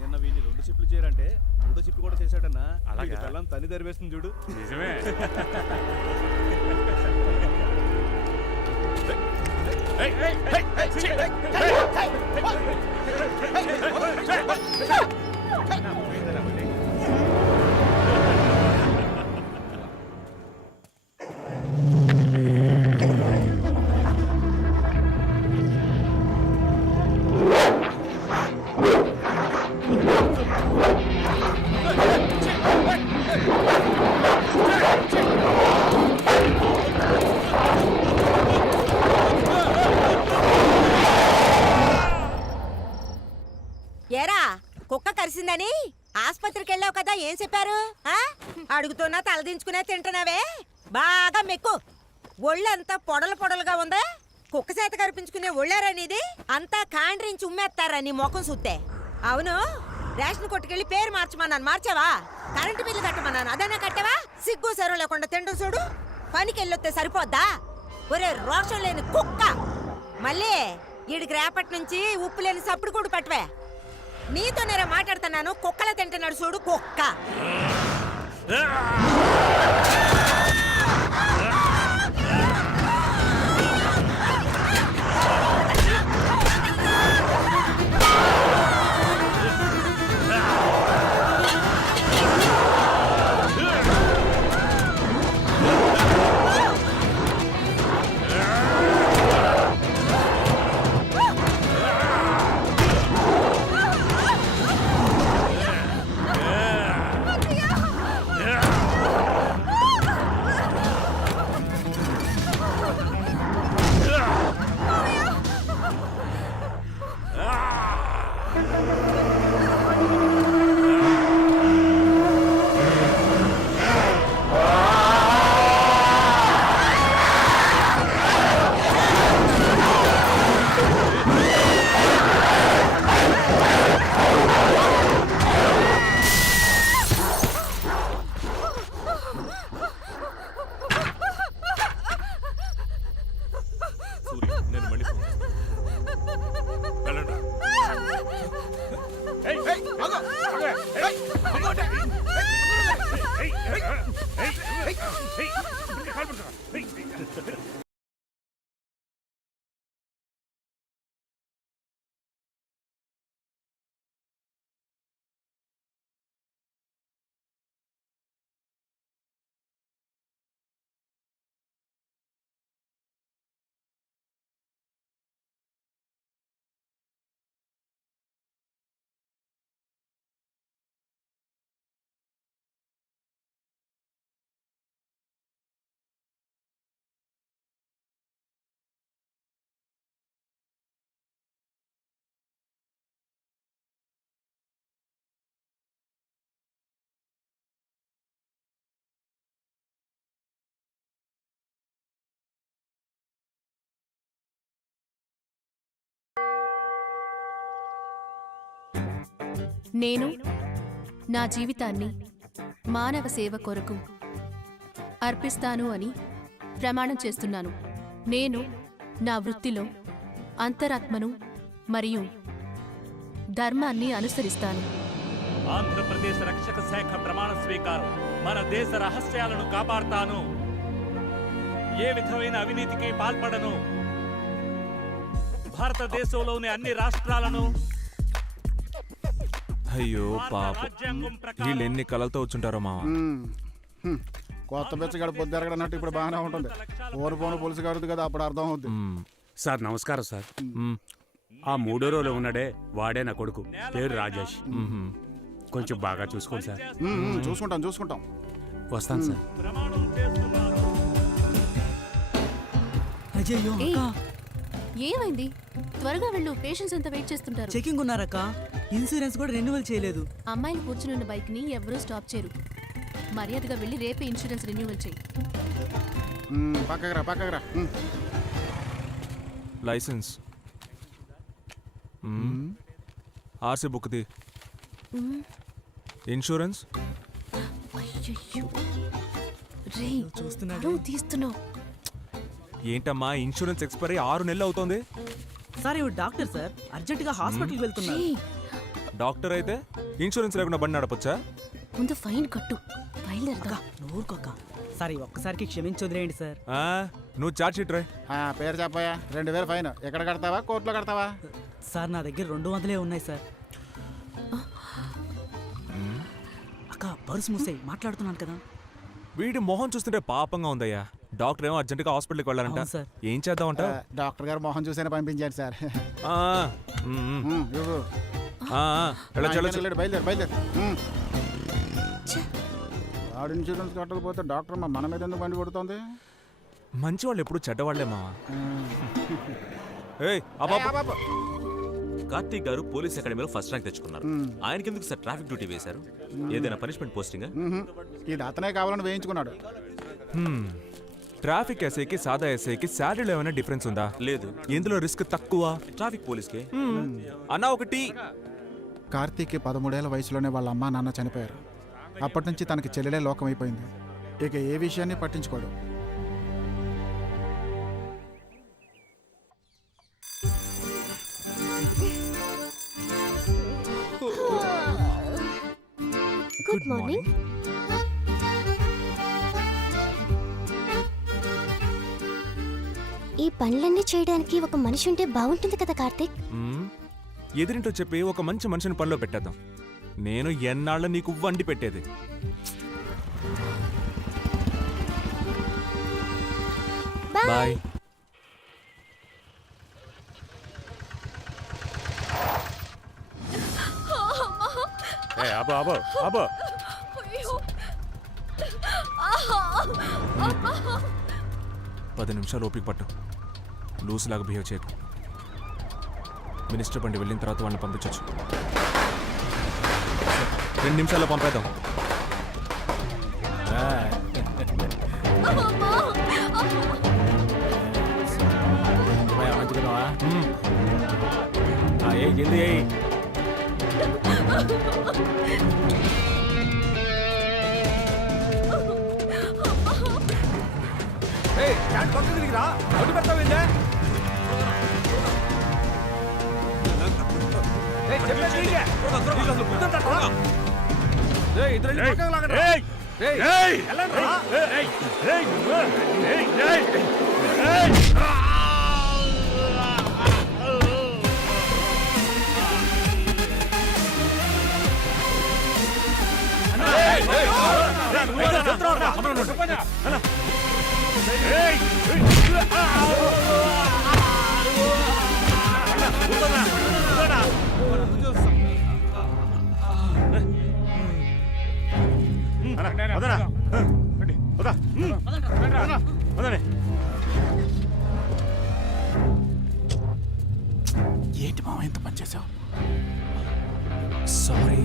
నిన్న వీళ్ళు 2 షిప్లు చేయరంటే 3 షిప్ కూడా చేశాడన్నా. అలాగే పిల్లం తని దరివేస్తుంది చూడు. నిజమే. ఏరా కుక్క కరిసిందని ఆస్పత్రికి వెళ్ళావు కదా, ఏం చెప్పారు? అడుగుతున్నా తలదించుకునే తింటున్నావే. బాగా మెక్కు. ఒళ్ళంతా పొడలు పొడలుగా ఉందా? కుక్క చేత కరిపించుకునే ఒళ్ళారా నీది? అంతా కాండ్రించి ఉమ్మేస్తారా నీ ముఖం సుత్తే? అవును, రేషన్ కొట్టుకెళ్ళి పేరు మార్చమన్నాను, మార్చావా? కరెంటు బిల్లు కట్టమన్నాను, అదైనా కట్టవా? సిగ్గు సరం లేకుండా తింటూ చూడు. పనికి వెళ్ళొస్తే సరిపోద్దా? ఒరే రోషం లేని కుక్క, మళ్ళీ ఈడికి రేపటి నుంచి ఉప్పు లేని సప్పుడు కూడా పట్టవే. నీతో నేనే మాట్లాడుతున్నాను, కుక్కలా తింటున్నాడు చూడు కుక్క. నేను నా జీవితాన్ని మానవ సేవ కొరకు అర్పిస్తాను అని ప్రమాణం చేస్తున్నాను. నేను నా వృత్తిలో అంతరాత్మను మరియు ధర్మాన్ని అనుసరిస్తాను. ఆంధ్రప్రదేశ్ రక్షక శాఖ ప్రమాణ స్వీకారం. మన దేశ రహస్యాలను కాపాడతాను. ఏ విధమైన అవినీతికి పాల్పడను. భారతదేశంలోని అన్ని రాష్ట్రాలను. అయ్యో పాప, వీళ్ళు ఎన్ని కళలతో వచ్చుంటారో మామ. కొత్త బెచ్చగాడు పొద్దురగడన్నట్టు ఇప్పుడు బాగానే ఉంటుంది. పోను పులుసు గారుది కదా, అప్పుడు అర్థం అవుతుంది. సార్ నమస్కారం సార్. ఆ 3వ రోజులో ఉన్నాడే వాడే నా కొడుకు, పేరు రాజేష్. కొంచెం బాగా చూసుకోండి సార్. చూసుకుంటాం. వస్తాను సార్. ఏమైంది? త్వరగా వెళ్ళు, పేషెంట్స్ అంతా వెయిట్ చేస్తుంటారు. చెకింగ్ ఉన్నారక్క. ఇన్సూరెన్స్ కూడా రెన్యువల్ చేయలేదు. అమ్మాయిలు కూర్చునున్న బైక్ని ఎవరూ స్టాప్ చేయరు. మర్యాదగా వెళ్ళి రేపే ఇన్సూరెన్స్ రెన్యూవల్ చేయి. పక్కకురా లైసెన్స్ ఆర్సీ బుక్ది ఇన్సూరెన్స్ అయ్యయ్యో. రేయ్, నువ్వు తీస్తున్నావు. ఏంటమ్మా ఇన్సూరెన్స్ ఎక్స్పైరీ 6 నెలలు అవుతోంది. సార్ ఇవి డాక్టర్ సార్, అర్జెంట్ గా హాస్పిటల్కి వెళ్తున్నారు. రేయ్, డాక్టర్ అయితే ఇన్సూరెన్స్ లేకుండా బండి నడపొచ్చా? ముందు ఫైన్ కట్టు. బయలుదేరదా. నూరుకోక సార్, ఈ ఒక్కసారికి క్షమించి వదిలేయండి సార్. నువ్వు చార్జ్ షీట్ రాయ్. పేరు చెప్పయా. 2000 ఫైన్. ఎక్కడ కడతావా, కోర్టులో కడతావా? సార్ నా దగ్గర 200 ఉన్నాయి సార్. అక్క పర్సు మూసేయ్, మాట్లాడుతున్నాను కదా. వీడి మొహం చూస్తుంటే పాపంగా ఉందయ్యా. డాక్టర్ ఏమో అర్జెంట్గా హాస్పిటల్కి వెళ్ళాలంట. అవును సార్. ఏం చేద్దామంట? డాక్టర్ గారు మొహం చూసైనా పంపించారు సార్. ఇవ్వు. వెళ్ళొచ్చు. బయలుదేరు. వాడు ఇన్సూరెన్స్ కట్టకపోతే డాక్టర్ మన మీద ఎందుకు బండి కొడుతుంది? మంచి వాళ్ళు ఎప్పుడు చెడ్డవాళ్లే మావా. కార్తీక్ గారు పోలీస్ అకాడమీలో ఫస్ట్ ర్యాంక్ తెచ్చుకున్నారు. ఆయనకి ఎందుకు సార్ ట్రాఫిక్ డ్యూటీ వేశారు? ఏదైనా పనిష్మెంట్ పోస్టింగ్? ఇది అతనే కావాలని వేయించుకున్నాడు. ట్రాఫిక్ ఎస్ఐకి సాదా ఎస్ఐకి శాలరీలో ఏమైనా డిఫరెన్స్ ఉందా? లేదు. ఎందులో రిస్క్ తక్కువ? ట్రాఫిక్ పోలీస్కి. అన్నా ఒకటి. కార్తీక్కి 13 ఏళ్ల వయసులోనే వాళ్ళ అమ్మా నాన్న చనిపోయారు. అప్పటి నుంచి తనకి చెల్లెలే లోకం అయిపోయింది. ఇక ఏ విషయాన్ని పట్టించుకోడు. Good morning. ఈ పనులన్నీ చేయడానికి ఒక మనిషి ఉంటే బాగుంటుంది కదా కార్తీక్. ఎదురింటో చెప్పి ఒక మంచి మనిషిని పనిలో పెట్టేద్దాం. నేను ఎన్నాళ్ళ నీకు వండి పెట్టేది. బాయ్. అబ్బో అబ్బో అబ్బో. 10 నిమిషాలు ఓపిక పట్టు. లూస్ లాగా బిహేవ్ చేయకు. మినిస్టర్ బండి వెళ్ళిన తర్వాత వాళ్ళని పంపించవచ్చు. 2 నిమిషాల్లో పంపేద్దాం. ఏంటి మామ ఎంత పని చేసావు? సారీ.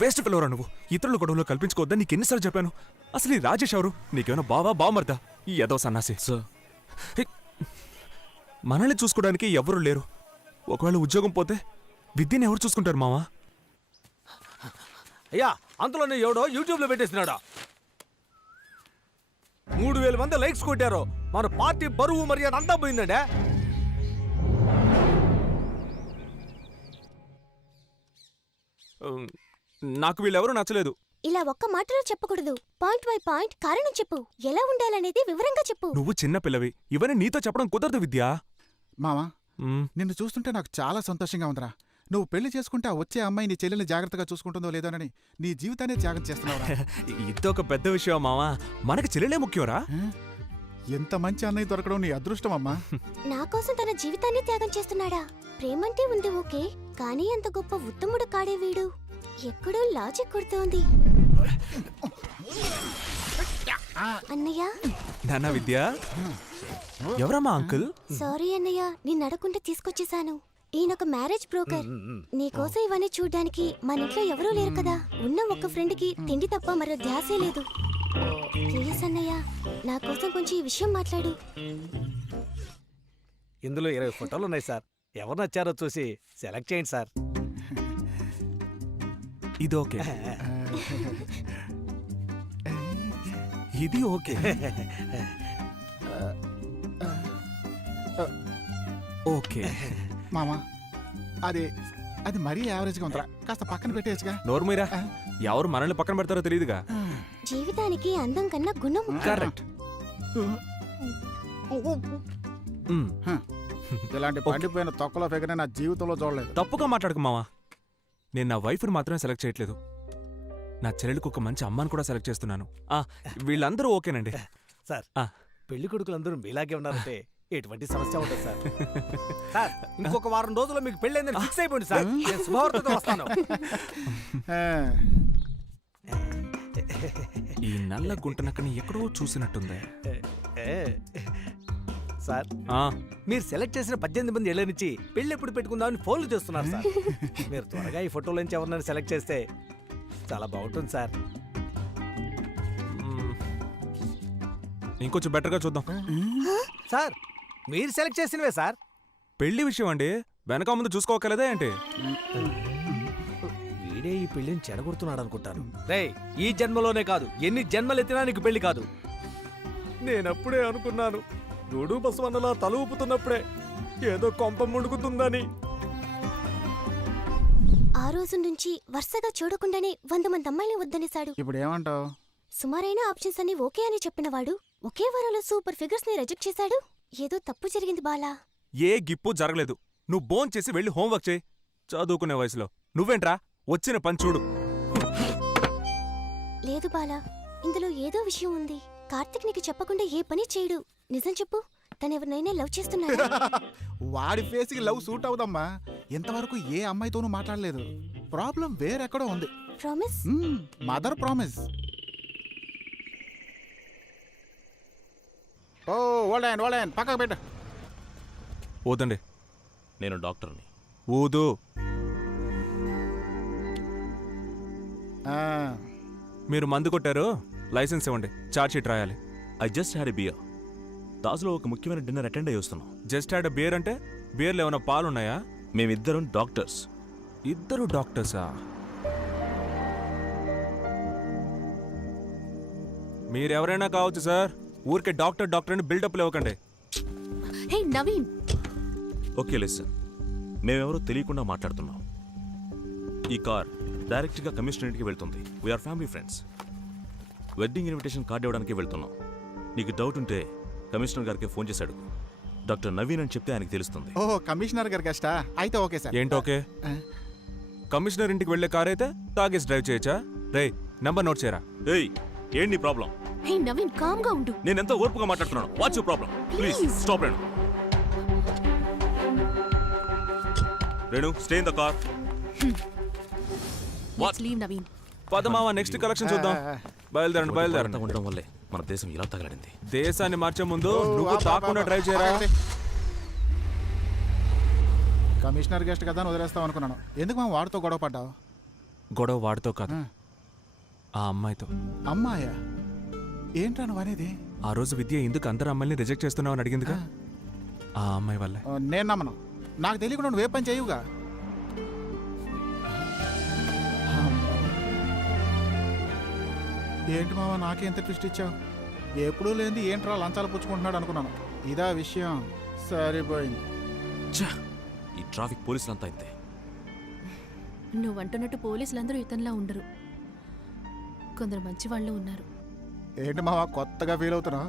వేస్ట్ ఫెలో రా నువ్వు. ఇతరుల గొడవలో కల్పించుకోవద్దని నీకు ఎన్నిసార్లు చెప్పాను? అసలు ఈ రాజేష్ ఎవరు? నీకేమైనా బావమర్దా? ఈ ఏదో సన్నాసి. మనల్ని చూసుకోవడానికి ఎవరు లేరు. ఒకవేళ ఉద్యోగం పోతే విద్యని ఎవరు చూసుకుంటారు మావా? అయ్యా అంతలోనే ఎవడో యూట్యూబ్ లో పెట్టేసినాడా? 3000 మంది లైక్స్ కొట్టారు. మన పార్టీ బరువు మర్యాద అంతా పోయిందండి. నాకు వీళ్ళెవరూ నచ్చలేదు. ఇలా ఒక్క మాటలో చెప్పకూడదు. పాయింట్ బై పాయింట్ కారణం చెప్పు. ఎలా ఉండాలనేది వివరంగా చెప్పు. నువ్వు చిన్న పిల్లవి. ఇవన్నీ నీతో చెప్పడం కుదరదు విద్యా. మావా నిన్ను చూస్తుంటే నాకు చాలా సంతోషంగా ఉందిరా. నువ్వు పెళ్లి చేసుకుంటే ఆ వచ్చే అమ్మాయి నీ చెల్లెల్ని జాగ్రత్తగా చూసుకుంటుందో లేదోనని నీ జీవితాన్ని త్యాగం చేస్తున్నావురా. ఇదొక పెద్ద విషయం మావా. మనకి చెల్లెలే ముఖ్యంరా. ఎంత మంచి అన్నయ్య దొరకడం నీ అదృష్టం అమ్మా. నా కోసం తన జీవితాన్ని త్యాగం చేస్తున్నాడా? ప్రేమంటే ఉంది ఓకే, కానీ అంత గొప్ప ఉత్తముడు కాడే వీడు. ఎక్కడో లాజిక్ కొడుతోంది. అన్నయ్య నాన్న విద్య ఎవరమ్మా అంకుల్? సారీ అన్నయ్య, నిన్ను అడగకుండా తీసుకొచ్చేసాను. ఈయనొక మ్యారేజ్ బ్రోకర్. నీకోసం ఇవన్నీ చూడ్డానికి మన ఇంట్లో ఎవరూ లేరు కదా. ఉన్న ఒక్క ఫ్రెండ్కి తిండి తప్ప మరో ధ్యాసే లేదు. ప్లీజ్ అన్నయ్య, నా కోసం కొంచెం ఈ విషయం మాట్లాడు. ఇందులో 20 ఫోటోలు ఉన్నాయి సార్. ఎవరు నచ్చారో చూసి సెలెక్ట్ చేయండి సార్. ఇది ఓకే, ఇది ఓకే, ఓకే. మామా అది అది మరీ యావరేజ్గా ఉందిరా, కాస్త పక్కన పెట్టేయచ్చుగా. నోర్మీరా, ఎవరు మనల్ని పక్కన పెడతారో తెలియదుగా. జీవితానికి అందం కన్నా గుణం ముఖ్యం. కరెక్ట్. ఇలాంటి పండిపోయిన తొక్కలో ఫిగర్ నా జీవితంలో చూడలేదు. తప్పుగా మాట్లాడుకు మావా. నేను నా వైఫ్ని మాత్రమే సెలెక్ట్ చేయట్లేదు, నా చెల్లెలికి ఒక మంచి అమ్మాని కూడా సెలెక్ట్ చేస్తున్నాను. వీళ్ళందరూ ఓకేనండి సార్. పెళ్లి కొడుకులందరూ మీలాగే ఉన్నారంటే ఎటువంటి సమస్య ఉండదు సార్. సార్, ఇంకొక వారం రోజుల్లో మీకు పెళ్లి అయిందని ఫిక్స్ అయిపోయింది సార్. నేను శుభవార్తతో వస్తాను. ఈ నల్ల గుంటనక్కని ఎక్కడో చూసినట్టుంది. సార్, మీరు సెలెక్ట్ చేసిన 18 మంది ఏళ్ల నుంచి పెళ్లి ఎప్పుడు పెట్టుకుందామని ఫోన్లు చేస్తున్నారు సార్. మీరు త్వరగా ఈ ఫోటోల నుంచి ఎవరినైనా సెలెక్ట్ చేస్తే చాలా బాగుంటుంది సార్. ఇంకొంచెం బెటర్గా చూద్దాం. సార్, మీరు సెలెక్ట్ చేసినవే సార్. పెళ్లి విషయం అండి, వెనక ముందు చూసుకోకలేదా ఏంటి? వీడే ఈ పెళ్లిని చెడగొడుతున్నాడు అనుకుంటాను. రే, ఈ జన్మలోనే కాదు, ఎన్ని జన్మలు ఎత్తినా నీకు పెళ్లి కాదు. నేనప్పుడే అనుకున్నాను, గూడు బసవన్నలా తల ఊపుతున్నప్పుడే ఏదో కొంప ముడుకుతుందని. ఆ రోజు నుంచి వరుసగా చూడకుండానే 100 మంది అమ్మాయిని వద్దనేశాడు. ఇప్పుడు ఏమంటావు? సుమారైన ఆప్షన్స్ అన్ని ఓకే అని చెప్పినవాడు ఒకే వారంలో సూపర్ ఫిగర్స్ ని రిజెక్ట్ చేశాడు. ఏదో తప్పు జరిగింది బాలా. ఏ గిప్పు జరగలేదు. నువ్వు బోన్ చేసి వెళ్ళి హోంవర్క్ చేయి. చదువుకునే వయసులో నువ్వేంట్రా, వచ్చిన పని చూడు. లేదు బాలా, ఇందులో ఏదో విషయం ఉంది. కార్తిక్ నీకు చెప్పకుండా ఏ పని చేయడు. నిజం చెప్పు, తనెవరినైనా లవ్ చేస్తున్నాడు. వాడి ఫేస్కి లవ్ సూట్ అవుదమ్మా. ఇంతవరకు ఏ అమ్మాయితోనూ మాట్లాడలేదు. ప్రాబ్లం వేరెక్కడో ఉంది. ప్రామిస్? Mother promise. ఓ ఓల్డన్ పక్కకు పెట్టు. ఊదండి. నేను డాక్టర్ని. ఊదు. మీరు మందు కొట్టారు, లైసెన్స్ ఇవ్వండి, చార్జ్ షీట్ రాయాలి. I just had a beer. తాజ్లో ఒక ముఖ్యమైన డిన్నర్ అటెండ్ అయ్యి వస్తున్నాం. జస్ట్ హ్యాడ్ బియర్ అంటే బియర్లో ఏమైనా పాలున్నాయా? మేమిద్దరం డాక్టర్స్. ఇద్దరు డాక్టర్సా? మీరెవరైనా కావచ్చు సార్, ఊరికే డాక్టర్ డాక్టర్ అని బిల్డప్లు ఇవ్వకండి. హే నవీన్, ఓకే లిసన్, మేమెవరో తెలియకుండా మాట్లాడుతున్నాం. ఈ కార్ డైరెక్ట్గా కమిషనరేట్కి వెళ్తుంది. We're family friends. Wedding invitation card ఇవ్వడానికి వెళ్తున్నాం. నీకు డౌట్ ఉంటే కమిషనర్ గారికి ఫోన్ చేశాడు. డాక్టర్ నవీన్ అని చెప్తే ఆయనకి తెలుస్తుంది. ఓ కమిషనర్ గారి గెస్టా? అయితే ఓకే సార్. ఏంటి ఓకే? కమిషనర్ ఇంటికి వెళ్లే కార్ అయితే తాగేసి డ్రైవ్ చేయొచ్చా? రే, నంబర్ నోట్ చేయరా. ఏయ్, ఏంటి నీ ప్రాబ్లం? హే నవీన్, కామ్ గా ఉండు. నేను ఎంతో ఓర్పుగా మాట్లాడుతున్నాను. What's your problem? Please stop Renu. Renu, stay in the car. Let's leave Naveen. పదమావ, నెక్స్ట్ కలెక్షన్ చూద్దాం. బయలుదేరండి. ఉండడం వల్లే మన దేశం ఇలా తగలడింది. దేశాన్ని మార్చే ముందు నువ్వు తాకుండా డ్రైవ్ చేయరా. కమిషనర్ గెస్ట్ కదా అని వదిలేస్తాం అనుకున్నాను. ఎందుకు మేము వాడితో గొడవ పడ్డావు? గొడవ వాడితో కాదు, ఆ అమ్మాయితో. అమ్మాయా? ఏంట్రా నువ్వు అనేది? ఆ రోజు విద్య ఎందుకు అందరు అమ్మాయిని రిజెక్ట్ చేస్తున్నావు అని అడిగిందిగా, ఆ అమ్మాయి వల్లే. నేను నమ్మను. నాకు తెలియకుండా నువ్వే పని చేయవుగా. ఏంటి మావా నాకే ఎంత ట్విస్ట్ ఇచ్చావు? ఎప్పుడూ లేనిది ఏంట్రా లంచాలు పుచ్చుకుంటున్నాడు అనుకున్నాను. ఇదా విషయం. సరిపోయింది. ఈ ట్రాఫిక్ పోలీసులంతా ఇంతే. నువ్వంటున్నట్టు పోలీసులందరూ ఇతనిలా ఉండరు, కొందరు మంచి వాళ్ళు ఉన్నారు. ఏంటి మావా కొత్తగా ఫీల్ అవుతున్నావు?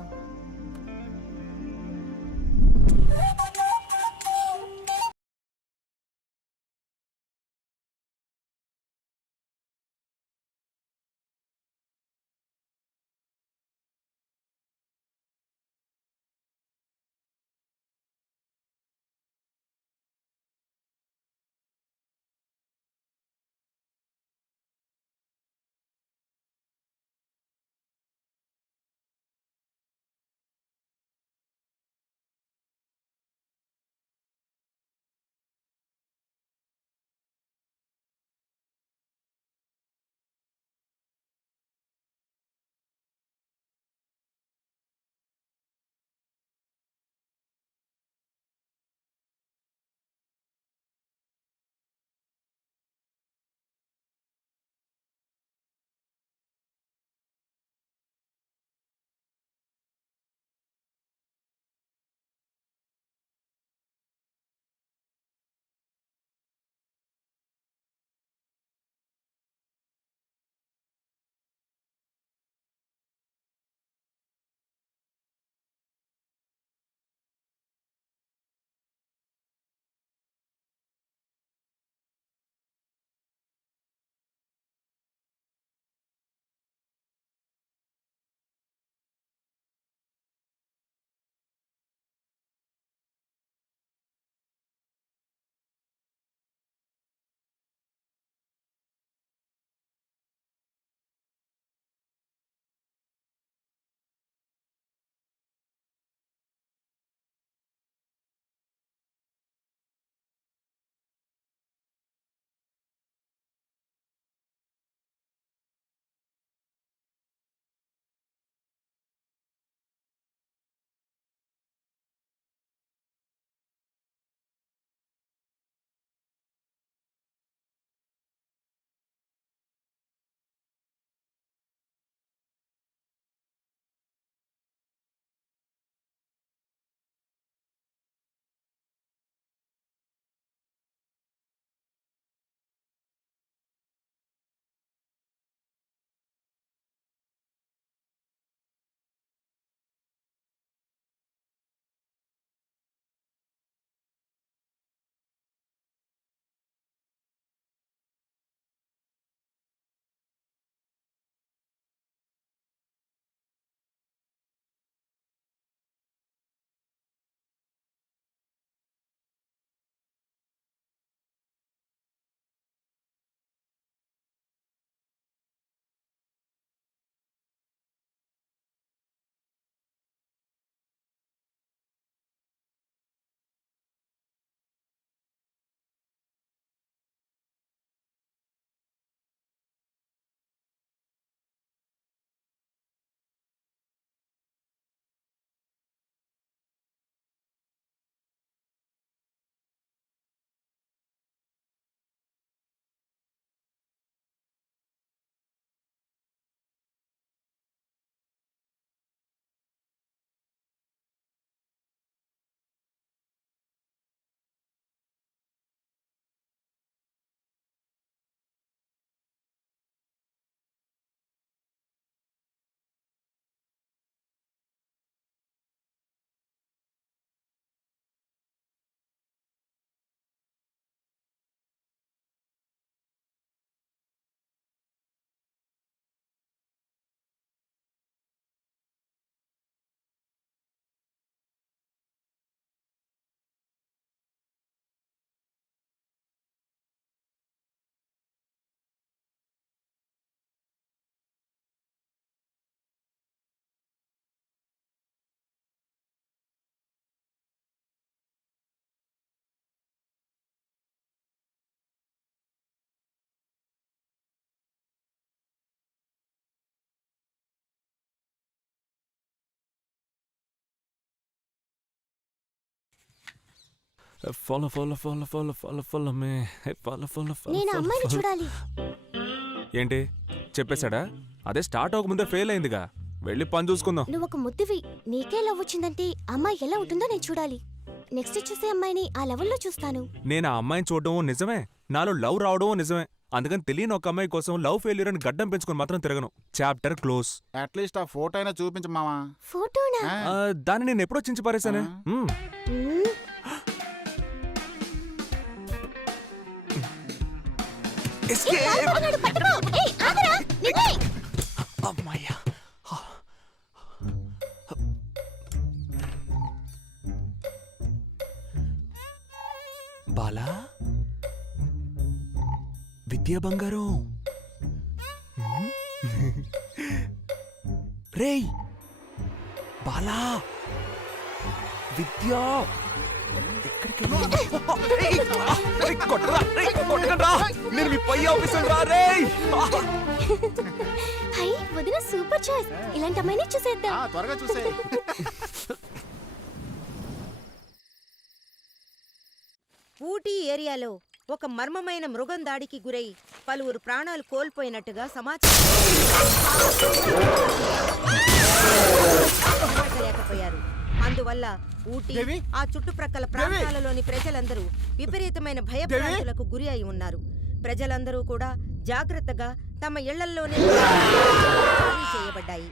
Follow follow follow follow follow follow me follow follow నేను ఆ అమ్మాయిని చూడాలి. ఏంటి చెప్పేశాడా? అదే స్టార్ట్ అవ్వకముందే ఫెయిల్ అయిందిగా. వెళ్ళి పని చూసుకుందాం. నువ్వు ఒక ముద్దువి, నీకే లవ్ వచ్చిందంటే అమ్మాయి ఎలా ఉంటుందో నేను చూడాలి. నెక్స్ట్ చూసే అమ్మాయిని ఆ లెవెల్లో చూస్తాను. నేను ఆ అమ్మాయిని చూడడం నిజమే, నాలో లవ్ రావడం నిజమే. అందుకని తెలియని ఒక అమ్మాయి కోసం లవ్ ఫెయిల్యూర్ అని గడ్డం పెంచుకొని మాత్రం తిరగను. Chapter close. అట్లీస్ట్ ఆ ఫోటో అయినా చూపించు మావా. ఫోటోనా? దాన్ని నేను ఎప్పుడో చించి పారేశానే. మ్మ్. పట్టుకున్నాడు, పట్టుకో. ఏయ్, ఆగరా, నిన్నే. అమ్మాయ్యా. బాలా, విద్యా బంగారం. రేయ్ బాలా, విద్యా ఎక్కడికి నేను మీ పై ఆఫీసర్ రా. రేయ్ హై, వదిన సూపర్ చాయిస్. ఇలాంటి అమ్మాయిని చూసేద్దాం. త్వరగా చూసే. ఊటీ ఏరియాలో ఒక మర్మమైన మృగం దాడికి గురై పలువురు ప్రాణాలు కోల్పోయినట్టుగా సమాచారం లేకపోయారు. అందువల్ల ఊటీ ఆ చుట్టుప్రక్కల ప్రాంతాలలోని ప్రజలందరూ విపరీతమైన భయభ్రాంతులకు గురి అయి ఉన్నారు. ప్రజలందరూ కూడా జాగ్రత్తగా తమ ఇళ్లల్లోనే చేయబడ్డాయి.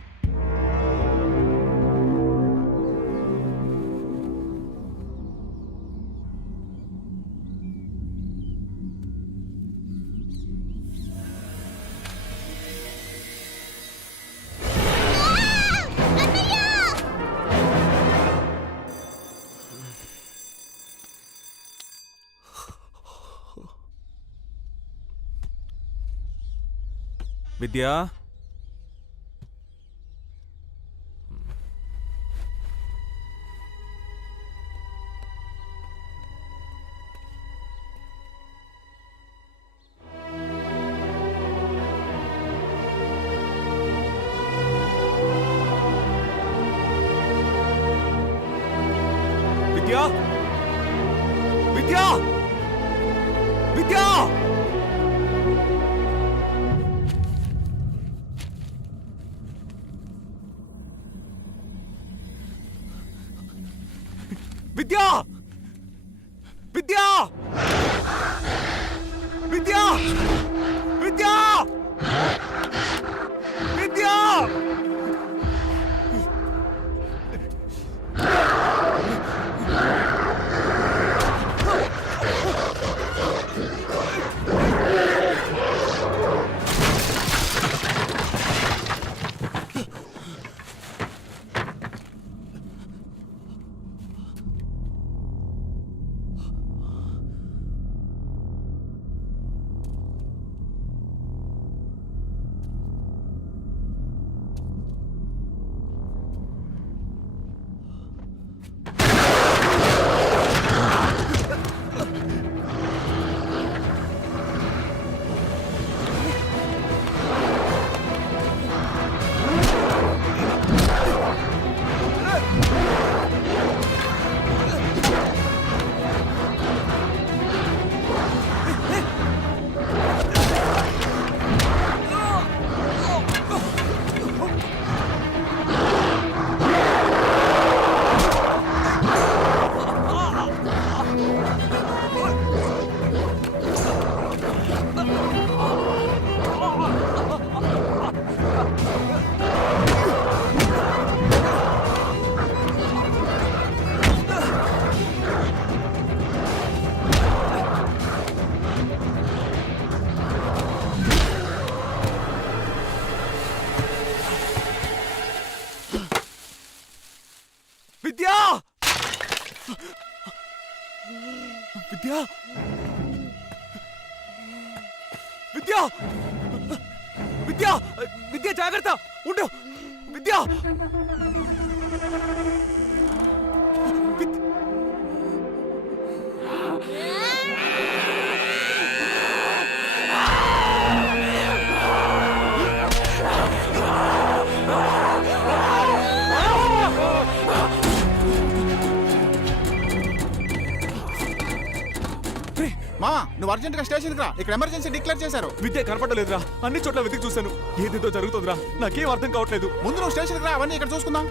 విద్యా, విద్యా, విద్యా, విద్యా. విద్యా, విద్యా, విద్యా, విద్యా, విద్యా. విద్యా, విద్యా, విద్యా, విద్యా, విద్యా, జాగ్రత్త ఉండు. విద్యా, మావా నువ్వు అర్జెంట్ గా స్టేషన్కి రా, ఇక్కడ ఎమర్జెన్సీ డిక్లేర్ చేశారు. విద్య కనపడలేదురా, అన్ని చోట్ల వెతికి చూశాను. ఏదేదో జరుగుతుందిరా, నాకేం అర్థం కావట్లేదు. ముందు నువ్వు స్టేషన్కి రా, అవన్నీ ఇక్కడ చూసుకుందాం.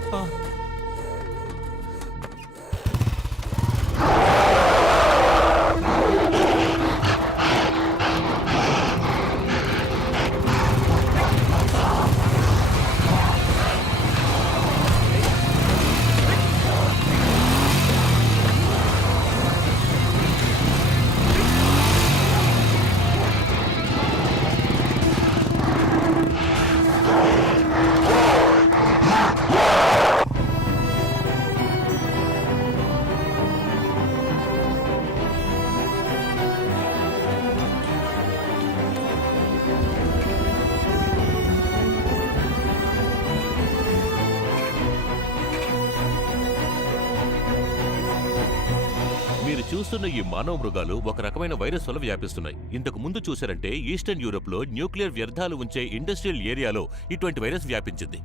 మీరు చూస్తున్న ఈ మానవ మృగాలు ఒక రకమైన వైరస్ వల్ల వ్యాపిస్తున్నాయి. ఇంతకు ముందు చూశారంటే ఈస్టర్న్ యూరోప్ లో న్యూక్లియర్ వ్యర్థాలు ఉంచే ఇండస్ట్రియల్ ఏరియాలో ఇటువంటి వైరస్ వ్యాపించింది.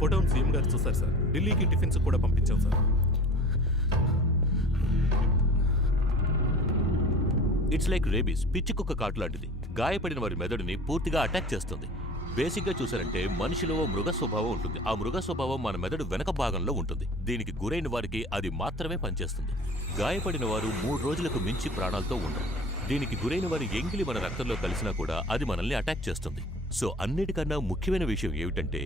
ఫోటోను సీఎం గారు చూస్తారు సార్. ఢిల్లీకి టిఫిన్స్ కూడా పంపించాం సార్. ఇట్స్ లైక్ రేబీస్, పిచ్చి కుక్క కాటు లాంటిది. గాయపడిన వారి మెదడుని పూర్తిగా అటాక్ చేస్తుంది. బేసిక్గా చూసారంటే మనిషిలో మృగ స్వభావం ఉంటుంది. ఆ మృగ స్వభావం మన మెదడు వెనక భాగంలో ఉంటుంది. దీనికి గురైన వారికి అది మాత్రమే పనిచేస్తుంది. గాయపడిన వారు 3 రోజులకు మించి ప్రాణాలతో ఉండరు. దీనికి గురైన వారి ఎంగిలి మన రక్తంలో కలిసినా కూడా అది మనల్ని అటాక్ చేస్తుంది. సో అన్నిటికన్నా ముఖ్యమైన విషయం ఏమిటంటే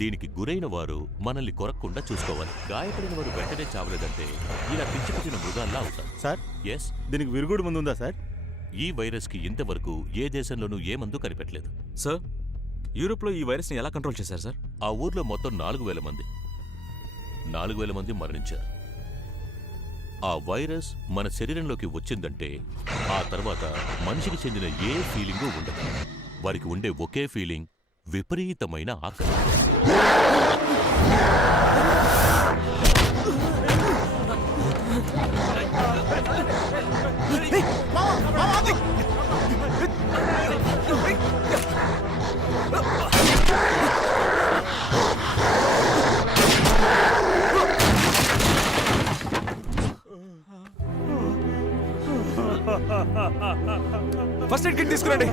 దీనికి గురైన వారు మనల్ని కొరక్కుండా చూసుకోవాలి. గాయపడిన వారు వెంటనే చావలేదంటే ఇలా పిచ్చి పుట్టిన మృగాల్లా అవుతారు. సార్ ఎస్, దీనికి విరుగుడు ముందు ఉందా సార్? ఈ వైరస్కి ఇంతవరకు ఏ దేశంలోనూ ఏ మందు కనిపెట్టలేదు. సార్, యూరోప్లో ఈ వైరస్ని ఎలా కంట్రోల్ చేశారు సార్? ఆ ఊర్లో మొత్తం 4,000 మంది 4,000 మంది మరణించారు. ఆ వైరస్ మన శరీరంలోకి వచ్చిందంటే ఆ తర్వాత మనిషికి చెందిన ఏ ఫీలింగు ఉండదు. వారికి ఉండే ఒకే ఫీలింగ్ విపరీతమైన ఆకలి. ఫస్ట్ ఎయిడ్ కిట్ తీసుకురండి.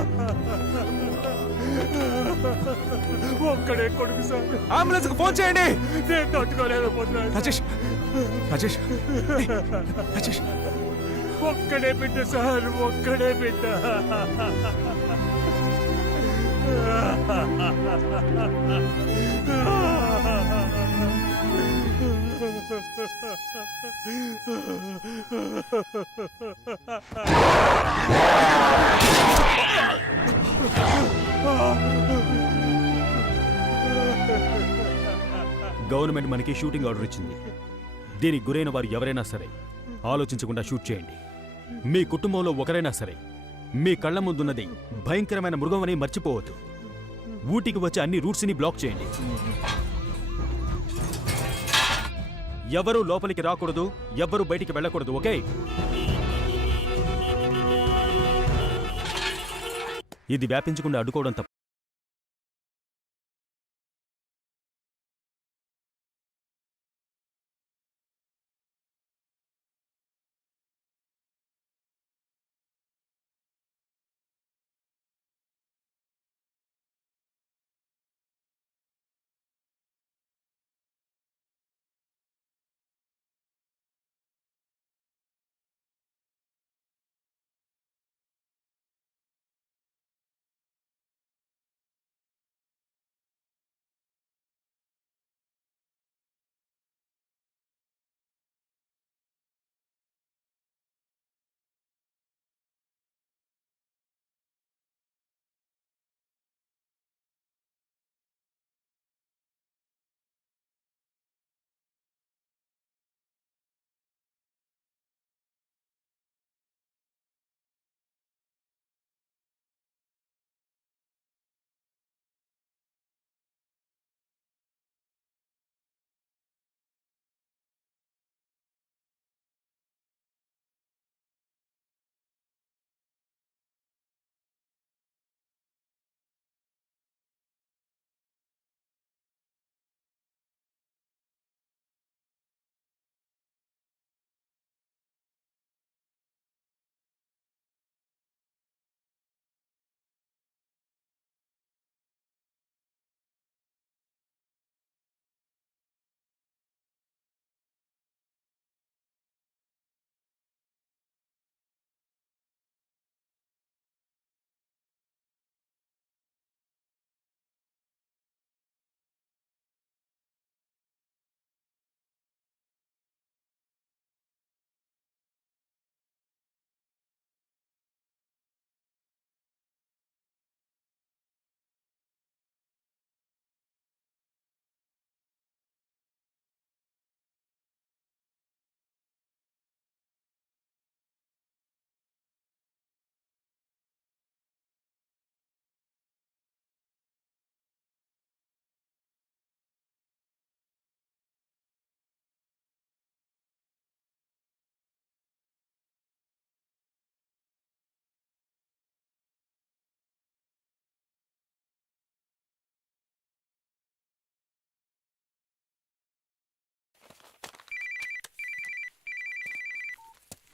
ఒక్కడే కొడుకు సార్. అంబులెన్స్ కు ఫోన్ చేయండి. నేను తట్టుకోలేకపోతున్నాను. రాజేష్, రాజేష్, రాజేష్, ఒక్కడే బిడ్డ సార్, ఒక్కడే బిడ్డ. గవర్నమెంట్ మనకి షూటింగ్ ఆర్డర్ ఇచ్చింది. దీనికి గురైన వారు ఎవరైనా సరే ఆలోచించకుండా షూట్ చేయండి. మీ కుటుంబంలో ఒకరైనా సరే మీ కళ్ళ ముందున్నది భయంకరమైన మృగం అని మర్చిపోవద్దు. ఊటీకి వచ్చే అన్ని రూట్స్ని బ్లాక్ చేయండి. ఎవరూ లోపలికి రాకూడదు, ఎవ్వరూ బయటికి వెళ్ళకూడదు. ఓకే? ఇది వ్యాపించకుండా అడ్డుకోవడం తప్ప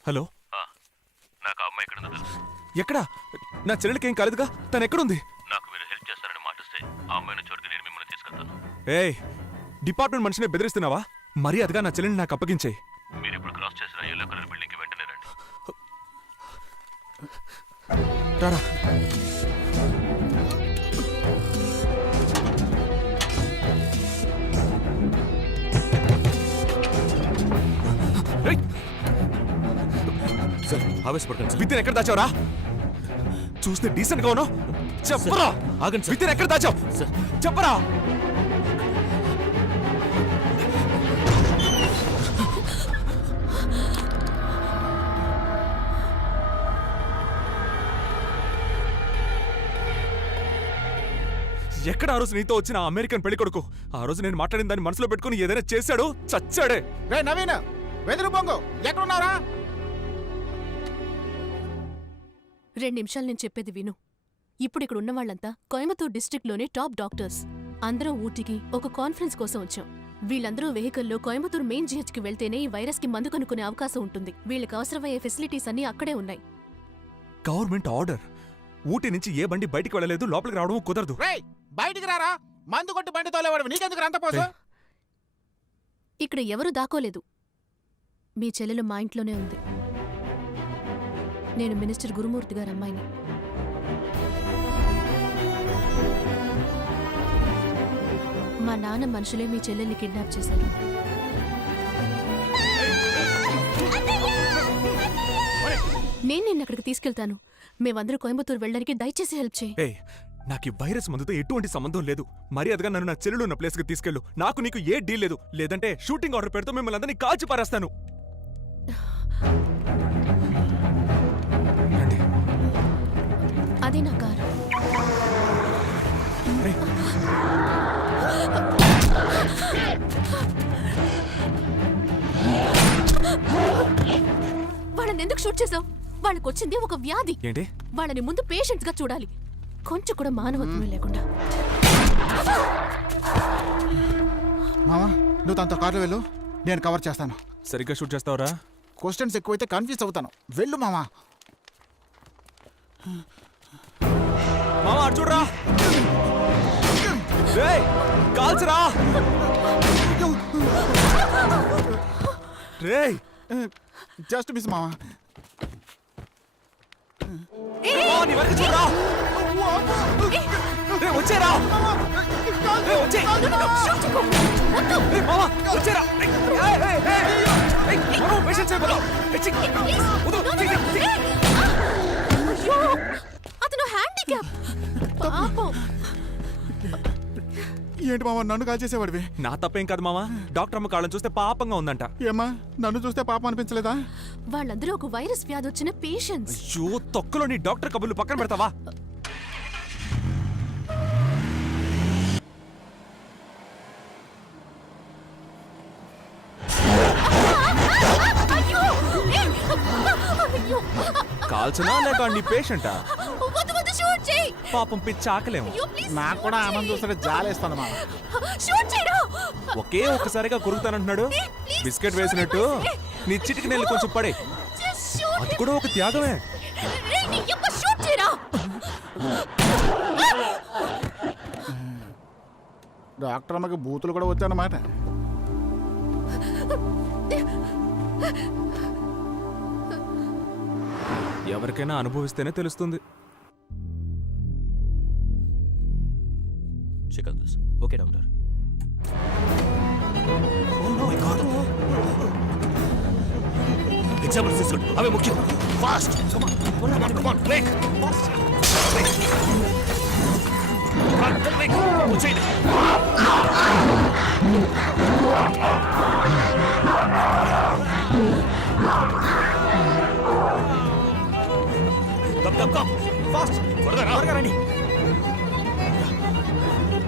హలో, నాకు ఆ అమ్మాయి ఎక్కడుందో తెలుసు. ఎక్కడా? నా చెల్లెలకి ఏం కాలేదుగా, తను ఎక్కడుంది? నాకు మీరు హెల్ప్ చేస్తారని మాటిస్తే ఆ అమ్మాయిని చోటుకి నేను మిమ్మల్ని తీసుకెళ్తాను. ఏయ్, డిపార్ట్మెంట్ మనిషిని బెదిరిస్తున్నావా? మర్యాదగా నా చెల్లెల్ని నాకు అప్పగించేయి. మీరు ఇప్పుడు క్రాస్ చేసిన ఎల్లో కలర్ బిల్డింగ్కి వెంటనే రండి. రారా. Sir ఆవేశపడకండి sir. విత్తిని ఎక్కడ దాచావురా? చూస్తే డీసెంట్ గా ఉన్నావు. చెప్పరా. ఆగండి సార్. విత్తిని ఎక్కడ దాచావు? సార్ చెప్పరా. ఎక్కడ ఆ రోజు నీతో వచ్చిన ఆ అమెరికన్ పెళ్లి కొడుకు? ఆ రోజు నేను మాట్లాడిన దాన్ని మనసులో పెట్టుకుని ఏదైనా చేశాడు, చచ్చాడే. రే నవీన్, వెదురు బొంగు ఎక్కడున్నారా? 2 నిమిషాలు నేను చెప్పేది విను. ఇప్పుడు ఇక్కడ ఉన్న వాళ్ళంతా కోయంబత్తూర్ డిస్ట్రిక్ట్లోనే టాప్ డాక్టర్స్. అందరం ఊటీకి ఒక కాన్ఫరెన్స్ కోసం వచ్చాం. వీళ్ళందరూ వెహికల్లో కోయంబత్తూర్ మెయిన్ జిహెచ్కి వెళ్తేనే ఈ వైరస్కి మందు కనుక్కునే అవకాశం ఉంటుంది. వీళ్ళకి అవసరమయ్యే ఫెసిలిటీస్ అన్నీ అక్కడే ఉన్నాయి. Government order. ఊటీ నుంచి ఏ బండి బయటికి వెళ్ళలేదు, లోపలికి రావడం కుదరదు. రేయ్ బయటికి రారా, మందు కొట్టి బండి తోలేవాడు నీకెందుకు అంత పోసు? ఇక్కడ ఎవరూ దాకోలేదు. మీ చెల్లెలు మా ఇంట్లోనే ఉంది. నేను మినిస్టర్ గురుమూర్తి గారి అమ్మాయిని. మా నాన్న మనుషులే మీ చెల్లెల్ని కిడ్నాప్ చేశారు. నేను నిన్న అక్కడికి తీసుకెళ్తాను. మేమందరూ కోయంబత్తూరు వెళ్ళడానికి దయచేసి హెల్ప్ చేయి. ఏయ్, నాకు ఈ వైరస్ మందుతో ఎటువంటి సంబంధం లేదు. మర్యాదగా నన్ను నా చెల్లెలు ఉన్న ప్లేస్కి తీసుకెళ్ళు. నాకు నీకు ఏ డీల్ లేదు. లేదంటే షూటింగ్ ఆర్డర్ పెడుతూ మిమ్మల్ని అందరినీ కాల్చి పారేస్తాను. అదే నా కారు. వాళ్ళని ఎందుకు షూట్ చేసావు? వాళ్ళకి వచ్చింది ఒక వ్యాధి. ఏంటి? వాళ్ళని ముందు పేషెంట్స్ గా చూడాలి, కొంచెం కూడా మానవత్వం లేకుండా. మామా, నువ్వు తనతో కార్లో వెళ్ళు, నేను కవర్ చేస్తాను. సరిగ్గా షూట్ చేస్తావురా? క్వశ్చన్స్ ఎక్కువైతే కన్ఫ్యూజ్ అవుతాను. వెళ్ళు మామా. మామా అటు చూడరా. రేయ్, కాల్చరా. రేయ్, జస్ట్ మిస్ మామా. నీ వెనక చూడరా. రేయ్, వచ్చేరా. రేయ్, వచ్చే. రేయ్, మామా, వచ్చేరా. ఏయ్, ఏయ్, ఏయ్, ఏయ్, మనం పేషెంట్స్ అయిపోతాం. అతను హ్యాండిక్యాప్. పాపం. ఏంటి మామా నన్ను కాల్ చేసేవాడివి? నా తప్పేం కాదు మామా. డాక్టర్ అమ్మ కాళ్ళని చూస్తే పాపంగా ఉందంట. ఏమ్మా, నన్ను చూస్తే పాపం అనిపించలేదా? వాళ్ళందరూ ఒక వైరస్ వ్యాధి వచ్చిన పేషెంట్స్. అయ్యో, తొక్కలో నీ డాక్టర్ కబుర్లు పక్కన పెడతావా? కాల్చనా లేక నీ పేషెంటా? పాపం పిచ్చి ఆకలేము. నాకు కూడా ఆమెను చూస్తే జాలేస్తాను మామ. ఒకే ఒక్కసారిగా కొరుకుతానంటున్నాడు. బిస్కెట్ వేసినట్టు నీ చిటికి నెల్లి కొంచెం పడే. అది కూడా ఒక త్యాగమే. డాక్టర్ అమ్మకి బూతులు కూడా వచ్చానమాట. ఎవరికైనా అనుభవిస్తేనే తెలుస్తుంది. Chicken this. Okay doctor. Example తీసుకోండి, అవే ముఖ్యం. Fast come on break. వచ్చేయండి. కమ్ ఫాస్ట్, త్వరగా రండి.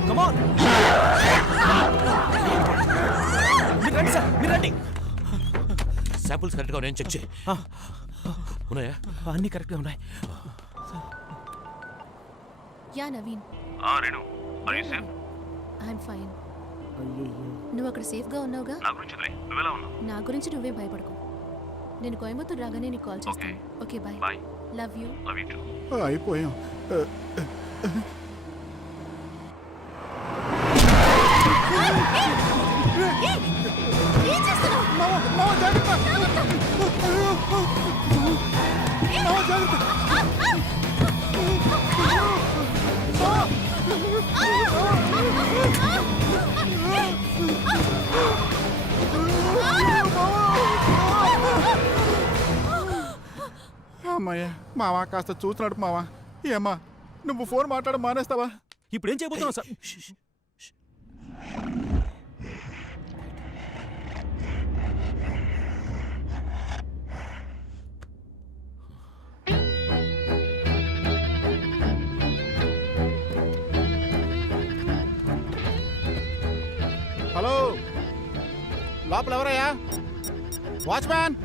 Come on. మీరు రండి సార్, మీరు రండి. శాంపుల్స్ కరెక్ట్గా ఉన్నాయని చెక్ చేయి. ఉన్నాయా? అన్నీ కరెక్ట్గా ఉన్నాయి. Yeah Naveen. Renu, are you safe? I'm fine. నువ్వు అక్కడ సేఫ్గా ఉన్నావుగా? నా గురించి నువ్వెలా ఉన్నావు? నా గురించి నువ్వే భయపడకు. నేను కోయంబత్తూర్ రాగానే నీకు కాల్ చేస్తాను. Okay bye. Love you. అయిపోయాం. అమ్మయ్య మావా, కాస్త చూస్తున్నాడు మావా. ఏమ్మా నువ్వు ఫోన్ మాట్లాడ మానేస్తావా? ఇప్పుడేం చేయబోతున్నావు సార్? హలో, లోపల ఎవరయ్యా? వాచ్మ్యాన్.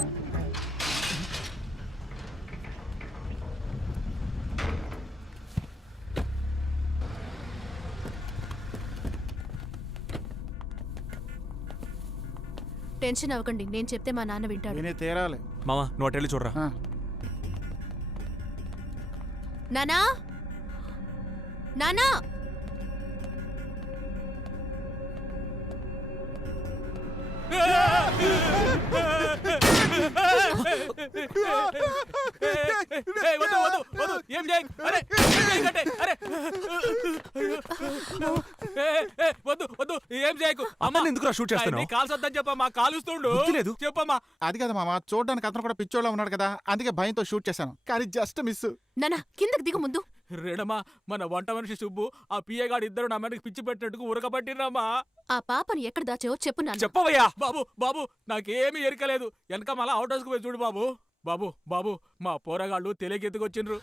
టెన్షన్ అవ్వకండి, నేను చెప్తే మా నాన్న వింటాడు. నేనే తీరాలి. మావా నువ్వు అటెళ్ళి చూడరా. నానా, నానా. ఏం చేయ? అరే వద్దు వద్దు, ఏం చేయకు. అమ్మ ఎందుకు షూట్ చేస్తాను? కాల్సొద్దని చెప్పమ్మా, కాలుస్తుండు. లేదు చెప్పమ్మా. అది కదా మామ, చూడడానికి అతను కూడా పిచ్చోళ్ళ ఉన్నాడు కదా, అందుకే భయంతో షూట్ చేశాను. కానీ జస్ట్ మిస్. నానా కిందకి దిగు ముందు. రేడమ్మా, మన వంట మనిషి సుబ్బు ఆ పియ్యగాడు ఇద్దరు నా మీదకి పిచ్చి పెట్టినట్టుకు ఉరకబట్టిరమ్మా. ఆ పాపని ఎక్కడ దాచావో చెప్పు నాన్న. చెప్పవయ్యా. బాబు బాబు, నాకేమీ ఎరకలేదు. వెనక మళ్ళా అవుట్ హౌస్కి పోయి చూడు బాబు. బాబు బాబు, మా పోరగాళ్ళు తెలియకెత్తుకొచ్చిండ్రు.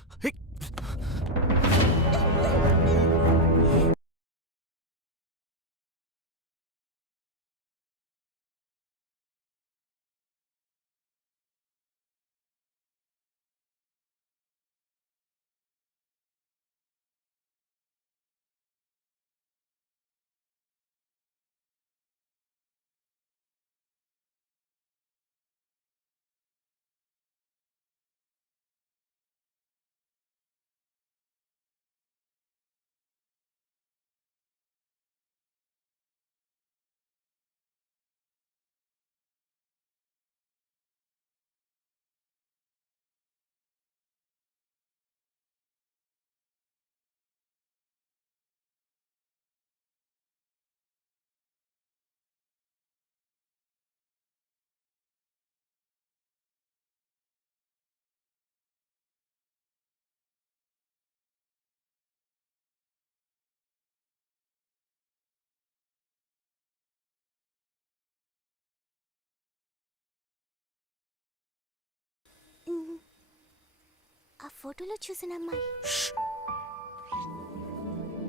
ఆ ఫోటోలో చూసిన అమ్మాయి.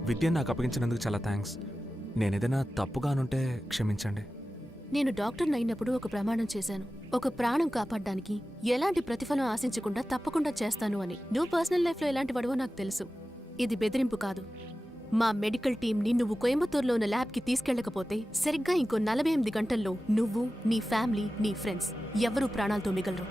విద్య నాకు అప్పగించినందుకు చాలా థ్యాంక్స్. నేనేదైనా తప్పుగా అనుంటే క్షమించండి. నేను డాక్టర్ని అయినప్పుడు ఒక ప్రమాణం చేశాను. ఒక ప్రాణం కాపాడడానికి ఎలాంటి ప్రతిఫలం ఆశించకుండా తప్పకుండా చేస్తాను అని. నువ్వు పర్సనల్ లైఫ్లో ఎలాంటి వాడివో నాకు తెలుసు. ఇది బెదిరింపు కాదు. మా మెడికల్ టీంని నువ్వు కోయంబత్తూర్లో ఉన్న ల్యాబ్కి తీసుకెళ్లకపోతే సరిగ్గా ఇంకో 48 గంటల్లో నువ్వు, నీ ఫ్యామిలీ, నీ ఫ్రెండ్స్ ఎవరూ ప్రాణాలతో మిగలరు.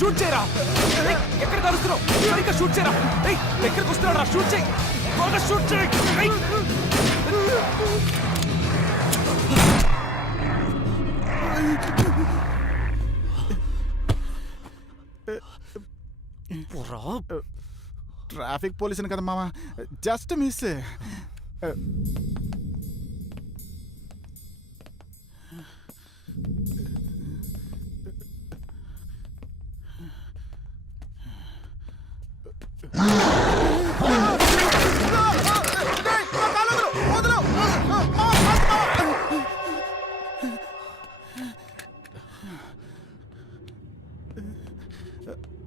షూట్ చేయరా! ఎక్కడ కలుస్తున్నావు? సరిగ్గా షూట్ చేయరా! ఎక్కడికి వస్తున్నాడు రా? షూట్ చేయి, త్వరగా షూట్ చేయి. ట్రాఫిక్ పోలీసుని కదా మామ, జస్ట్ మిస్.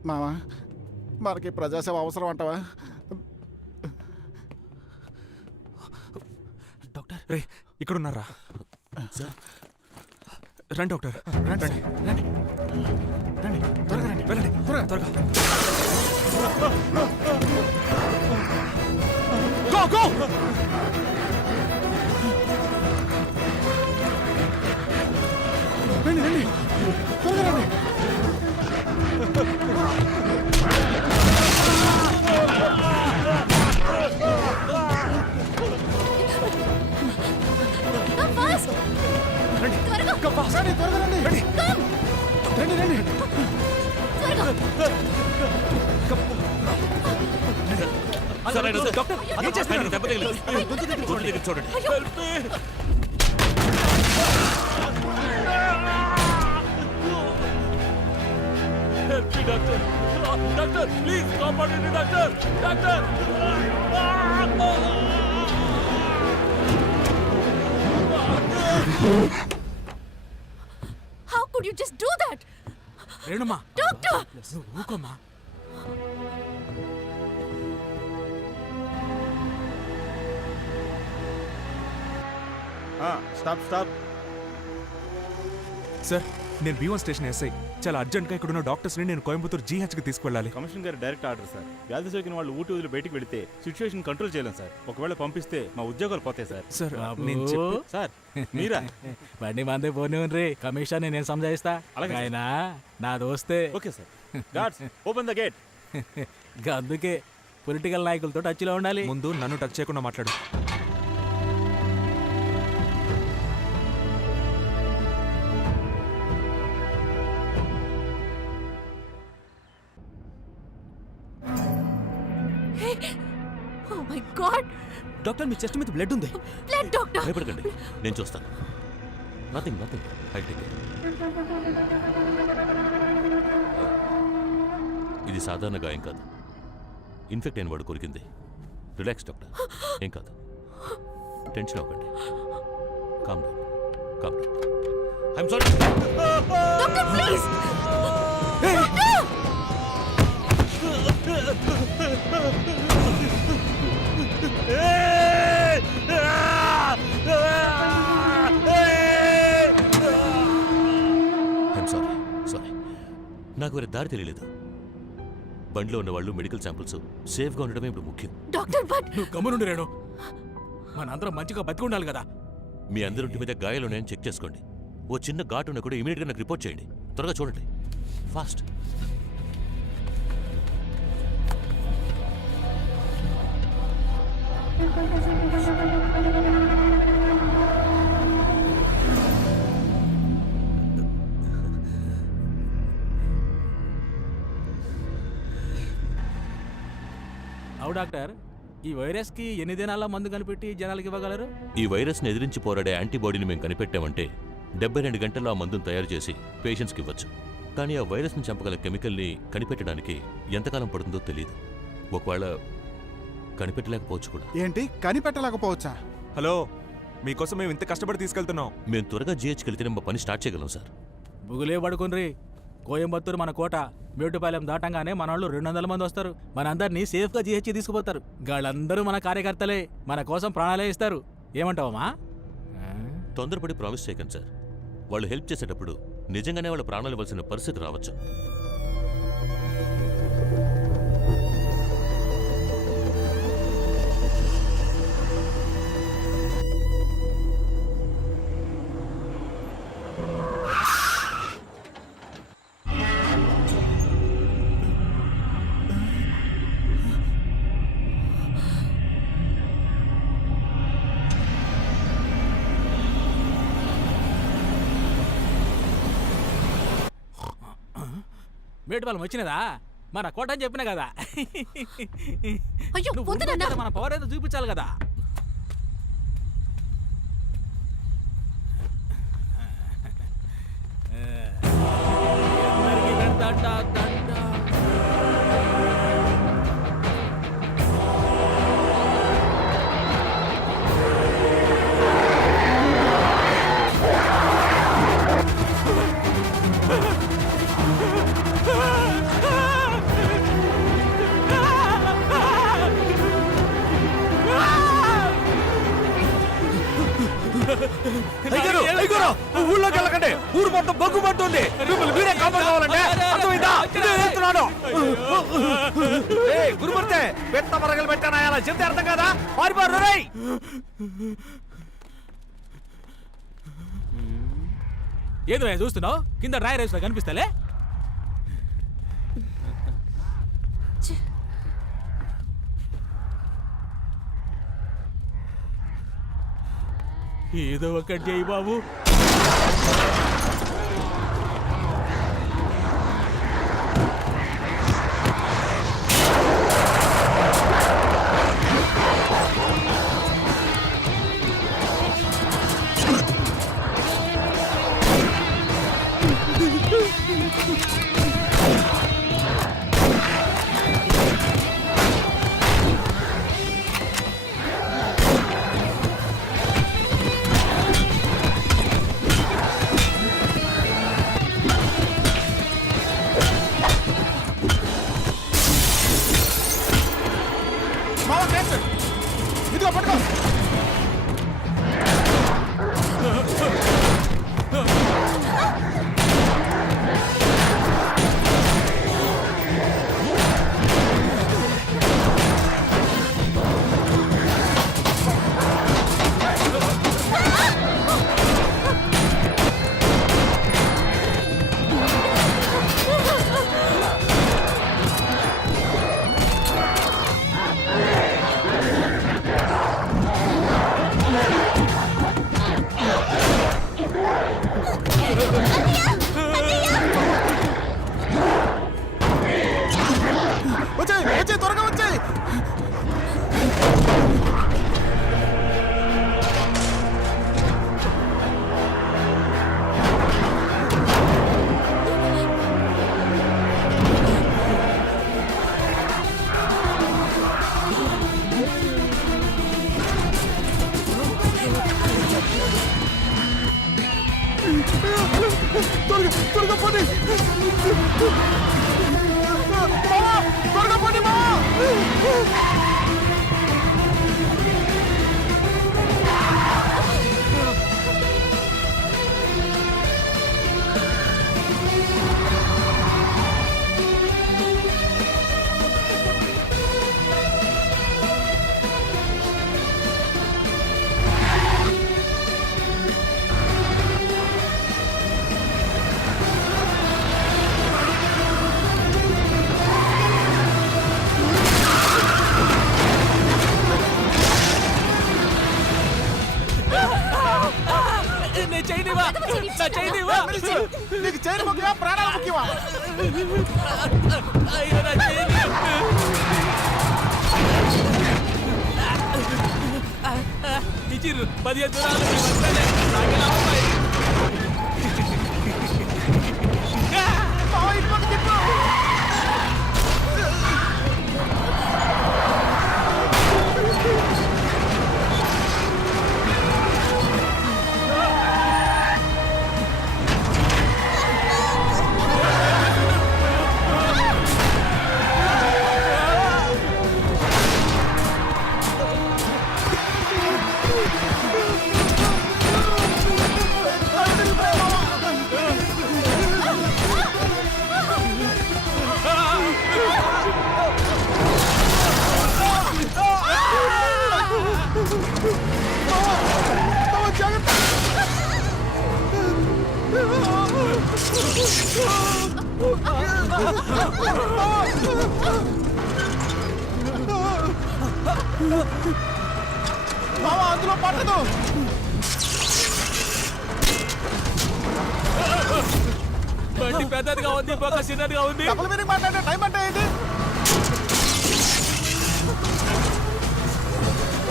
మామ, మనకి ప్రజాసేవ అవసరం అంటావా? డాక్టర్ రే ఇక్కడ ఉన్నారా? రండి డాక్టర్, రండి రండి రండి, త్వరగా రండి, వెళ్ళండి త్వరగా త్వరగా. Go go. రండి రండి, త్వరగా రండి. రండి త్వరగా రండి, రండి రండి. డాక్టర్ ఏం చేస్తున్నారు? దెబ్బ తగిలింది. గొంతు దగ్గర చూడండి. డాక్టర్ డాక్టర్ ప్లీజ్ కాపాడండి doctor. Doctor How could you just do that? రేణుమా, Doctor! నువ్వు ఊకోమ్మా. Stop stop. సార్ నేను B1 స్టేషన్ ఎస్ఐ. చాలా అర్జెంట్గా ఇక్కడున్న డాక్టర్స్ని నేను కోయంబత్తూర్ GHకి తీసుకువెళ్ళాలి. కమిషనర్ గారి డైరెక్ట్ ఆర్డర్ సార్. వ్యాధి సోకిన వాళ్ళు ఊటి వదిలి బయటికి వెళితే సిచ్యువేషన్ కంట్రోల్ చేయలేం సార్. ఒకవేళ పంపిస్తే మా ఉద్యోగాలు పోతాయి సార్. సార్ నేను చెప్పి సార్ మీరా? బండి మందే పోనీ రే, కమిషన్ నేను సంజాయిస్తా. అలాగే సార్. ఆయన నా దోస్తే. Okay sir. Guards open the gate. అందుకే పొలిటికల్ నాయకులతో టచ్లో ఉండాలి. ముందు నన్ను టచ్ చేయకుండా మాట్లాడు. Oh my God! Doctor me chest మీద బ్లడ్ ఉంది. Blood doctor! భయపడకండి, నేను చూస్తాను. Nothing nothing, I take it. ఇది సాధారణ గాయం కాదు. ఇన్ఫెక్ట్ అయిన వాడు కొరికింది. రిలాక్స్ డాక్టర్, ఏం కాదు. టెన్షన్ అవ్వకండి. Calm down, calm down. I'm sorry. Doctor, please! I'm sorry, sorry. నాకు వేరే దారి తెలియలేదు. బండిలో ఉన్న వాళ్ళు మెడికల్ శాంపిల్స్ సేఫ్గా ఉండడమే ఇప్పుడు ముఖ్యం. Doctor, but... నువ్వు గమ్మునుండి రేణు, మనందరం మంచిగా బతికి ఉండాలి కదా. మీ అందరింటి మీద గాయాలు ఉన్నాయని చెక్ చేసుకోండి. ఓ చిన్న ఘాటు ఉన్నా కూడా ఇమీడియట్గా నాకు రిపోర్ట్ చేయండి. త్వరగా చూడండి, ఫాస్ట్. అవు డాక్టర్, ఈ వైరస్ కి ఎన్ని దినాల మందు కనిపెట్టి జనాలకి ఇవ్వగలరు? ఈ వైరస్ని ఎదిరించి పోరాడే యాంటీబాడీని మేము కనిపెట్టామంటే 72 గంటల్లో ఆ మందును తయారు చేసి పేషెంట్స్కి ఇవ్వచ్చు. కానీ ఆ వైరస్ని చంపగల కెమికల్ని కనిపెట్టడానికి ఎంతకాలం పడుతుందో తెలియదు. ఒకవేళ కనిపెట్టలేకపోవచ్చు కూడా. ఏంటి కనిపెట్టలేకపోవచ్చా? హలో, మీకోసం మేము ఇంత కష్టపడి తీసుకెళ్తున్నాం. మేము త్వరగా GHకి వెళ్తేనే మా పని స్టార్ట్ చేయగలం సార్. బుగులే పడుకుని కోయంబత్తూరు మన కోట. మేటుపాలెం దాటంగానే మన వాళ్ళు 200 మంది వస్తారు. మనందరినీ సేఫ్గా GH తీసుకుపోతారు. వాళ్ళందరూ మన కార్యకర్తలే, మన కోసం ప్రాణాలే ఇస్తారు. ఏమంటావమ్మా? తొందరపడి ప్రామిస్ చేయకండి సార్. వాళ్ళు హెల్ప్ చేసేటప్పుడు నిజంగానే వాళ్ళ ప్రాణాలు ఇవ్వాల్సిన పరిస్థితి రావచ్చు. మేటుపాలెం వచ్చినదా? మన కోట అని చెప్పినా కదా. అయ్యో, నువ్వు వద్దు ఉండు నాన్న. కదా, మన పవర్ ఏదో చూపించాలి కదా. అందరికీ దండ, దండ. ఊళ్ళోకి వెళ్ళకండి, ఊరు మొత్తం బొగ్గుమంటుంది. మిమ్మల్ని మీరే కాపాడుకోవాలంటే అర్థమైందా? ఇదే చెప్తున్నాను. గురుమూర్తే పెద్ద మరగలు పెట్టానా అలా చెప్తే అర్థం కదా. పారిపోరు రేయ్. ఏదో చూస్తున్నావు, కింద డ్రై రైస్ కనిపిస్తలే. ఏదో ఒకటి చేయి బాబు. ఇదిగో పట్టుకో. వచ్చే త్వరగా వచ్చే. త్వరగా పోనీ. త్వరగా పోనీ మా. నీకు చైన్ ముఖ్యమా ప్రాణాలు ముఖ్యమా? ఇచ్చిర్రు 15 బావా అందులో పట్టదు. బండి పెద్దదిగా ఉంది, బొక్క చిన్నదిగా ఉంది. డబుల్ మీనింగ్ మాట్లాడే టైం అంటే ఏంటి?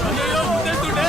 అయ్యో, ముందెళ్తుండే.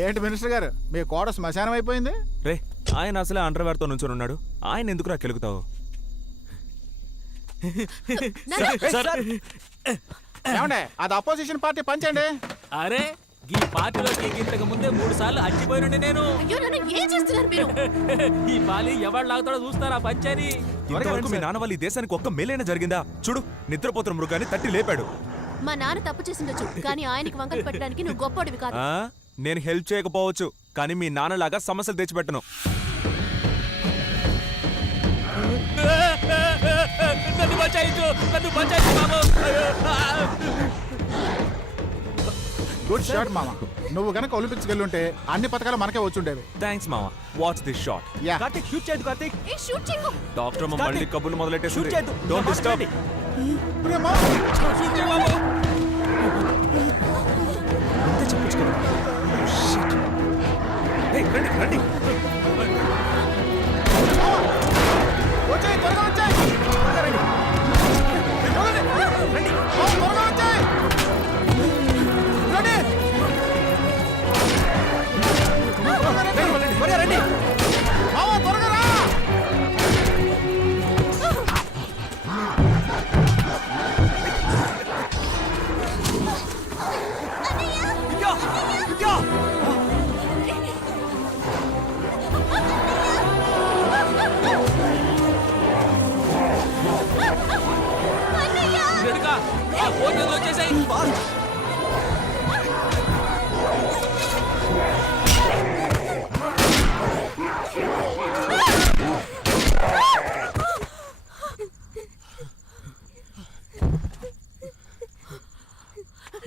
ఏంటి మినిస్టర్ గారు, మీ కోడ శ్మశానం అయిపోయింది? రే, ఆయన అసలే అండర్వేర్తో నుంచొని ఉన్నాడు. ఆయన ఎందుకురా కెలుగుతావు? ఏమండే, అది అపోజిషన్ పార్టీ పంచండి. అరే, ఈ పార్టీలోకి ఇంతకు ముందే 3 సార్లు అచ్చిపోయినండి నేను. అయ్యో నాన్న, ఏం చేస్తున్నారు మీరు? ఈ పాలి ఎవరు లాగుతాడో చూస్తారా పంచని. ఇంతవరకు మీ నాన్న వాళ్ళ ఈ దేశానికి ఒక్క మేలైనా జరిగిందా? చూడు, నిద్రపోతున్న మృగాన్ని తట్టి లేపాడు. మా నాన్న తప్పు చేసిండొచ్చు, కానీ ఆయనకి వంకలు పెట్టడానికి నువ్వు గొప్పడివి కాదు. నేను హెల్ప్ చేయకపోవచ్చు, కానీ మీ నాన్నలాగా సమస్యలు తెచ్చిపెట్టను. నన్ను బచాయించు, నన్ను బచాయించు బాబు. గుడ్ షాట్ మామ. నువ్వు గనక ఒలింపిక్స్ వెళ్ళుంటే అన్ని పథకాలు మనకే వచ్చుండేవి. థ్యాంక్స్ మామ. Watch this shot. Yeah, Karthik, shoot చేయదు కార్తీక్. ఏ షూట్ చేయకు. డాక్టర్ అమ్మ మళ్ళీ కబుర్లు షూట్ మొదలెట్టేసింది. చేయదు. Don't disturb. ప్రేమా, షూట్ చేయ బాబు. రండి రండి. వచ్చేయ్, త్వరగా వచ్చేయ్. త్వరగా రండి. రండి, త్వరగా వచ్చేయ్. రండి. త్వరగా రండి. మామ, త్వరగా రా. రెడ్కా, ఆ ఫోన్ వచ్చేసాయి.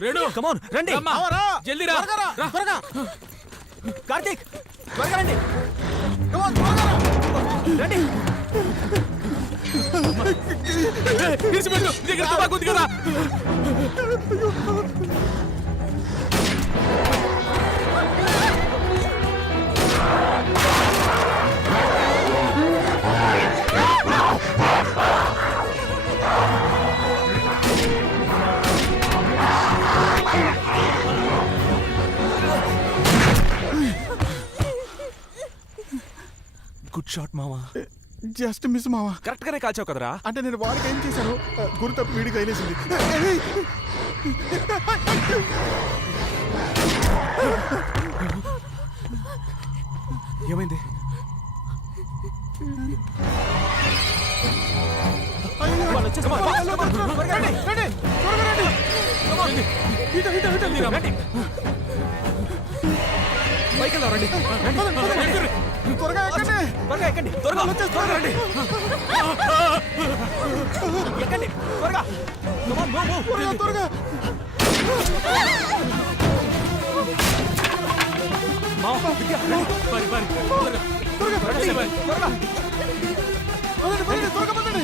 రేణు, కమాన్ రండి. రమ్మా. మామ, రా. జల్దీ రా. త్వరగా రా, రా. త్వరగా. కార్తీక్, త్వరగా రండి. Come on, త్వరగా రా. రండి. తీసిపెట్టు, దగ్గర తుపాకు ఉంది కదా. గుడ్ షాట్ మామ. జస్ట్ మిస్ మామ. కరెక్ట్ గానే కాల్చావు కదరా. అంటే నేను వాడికి ఏం చేశాను, గురి తప్పి వీడికి అయిలేసింది. ఏమైంది? వాళ్ళు వచ్చేస్తారు. త్వరగా రండి, రండి, త్వరగా రండి. రండి. పైకి వెళ్దాం రండి. త్వరగా ఎక్కండి. త్వరగా ఎక్కండి. త్వరగా త్వరగా రండి. ఎక్కండి. త్వరగా. త్వరగా, త్వరగా. విద్య, రండి. పరి, పరి. త్వరగా. త్వరగా రండి, పరి. త్వరగా. పదండి, పదండి, త్వరగా పదండి.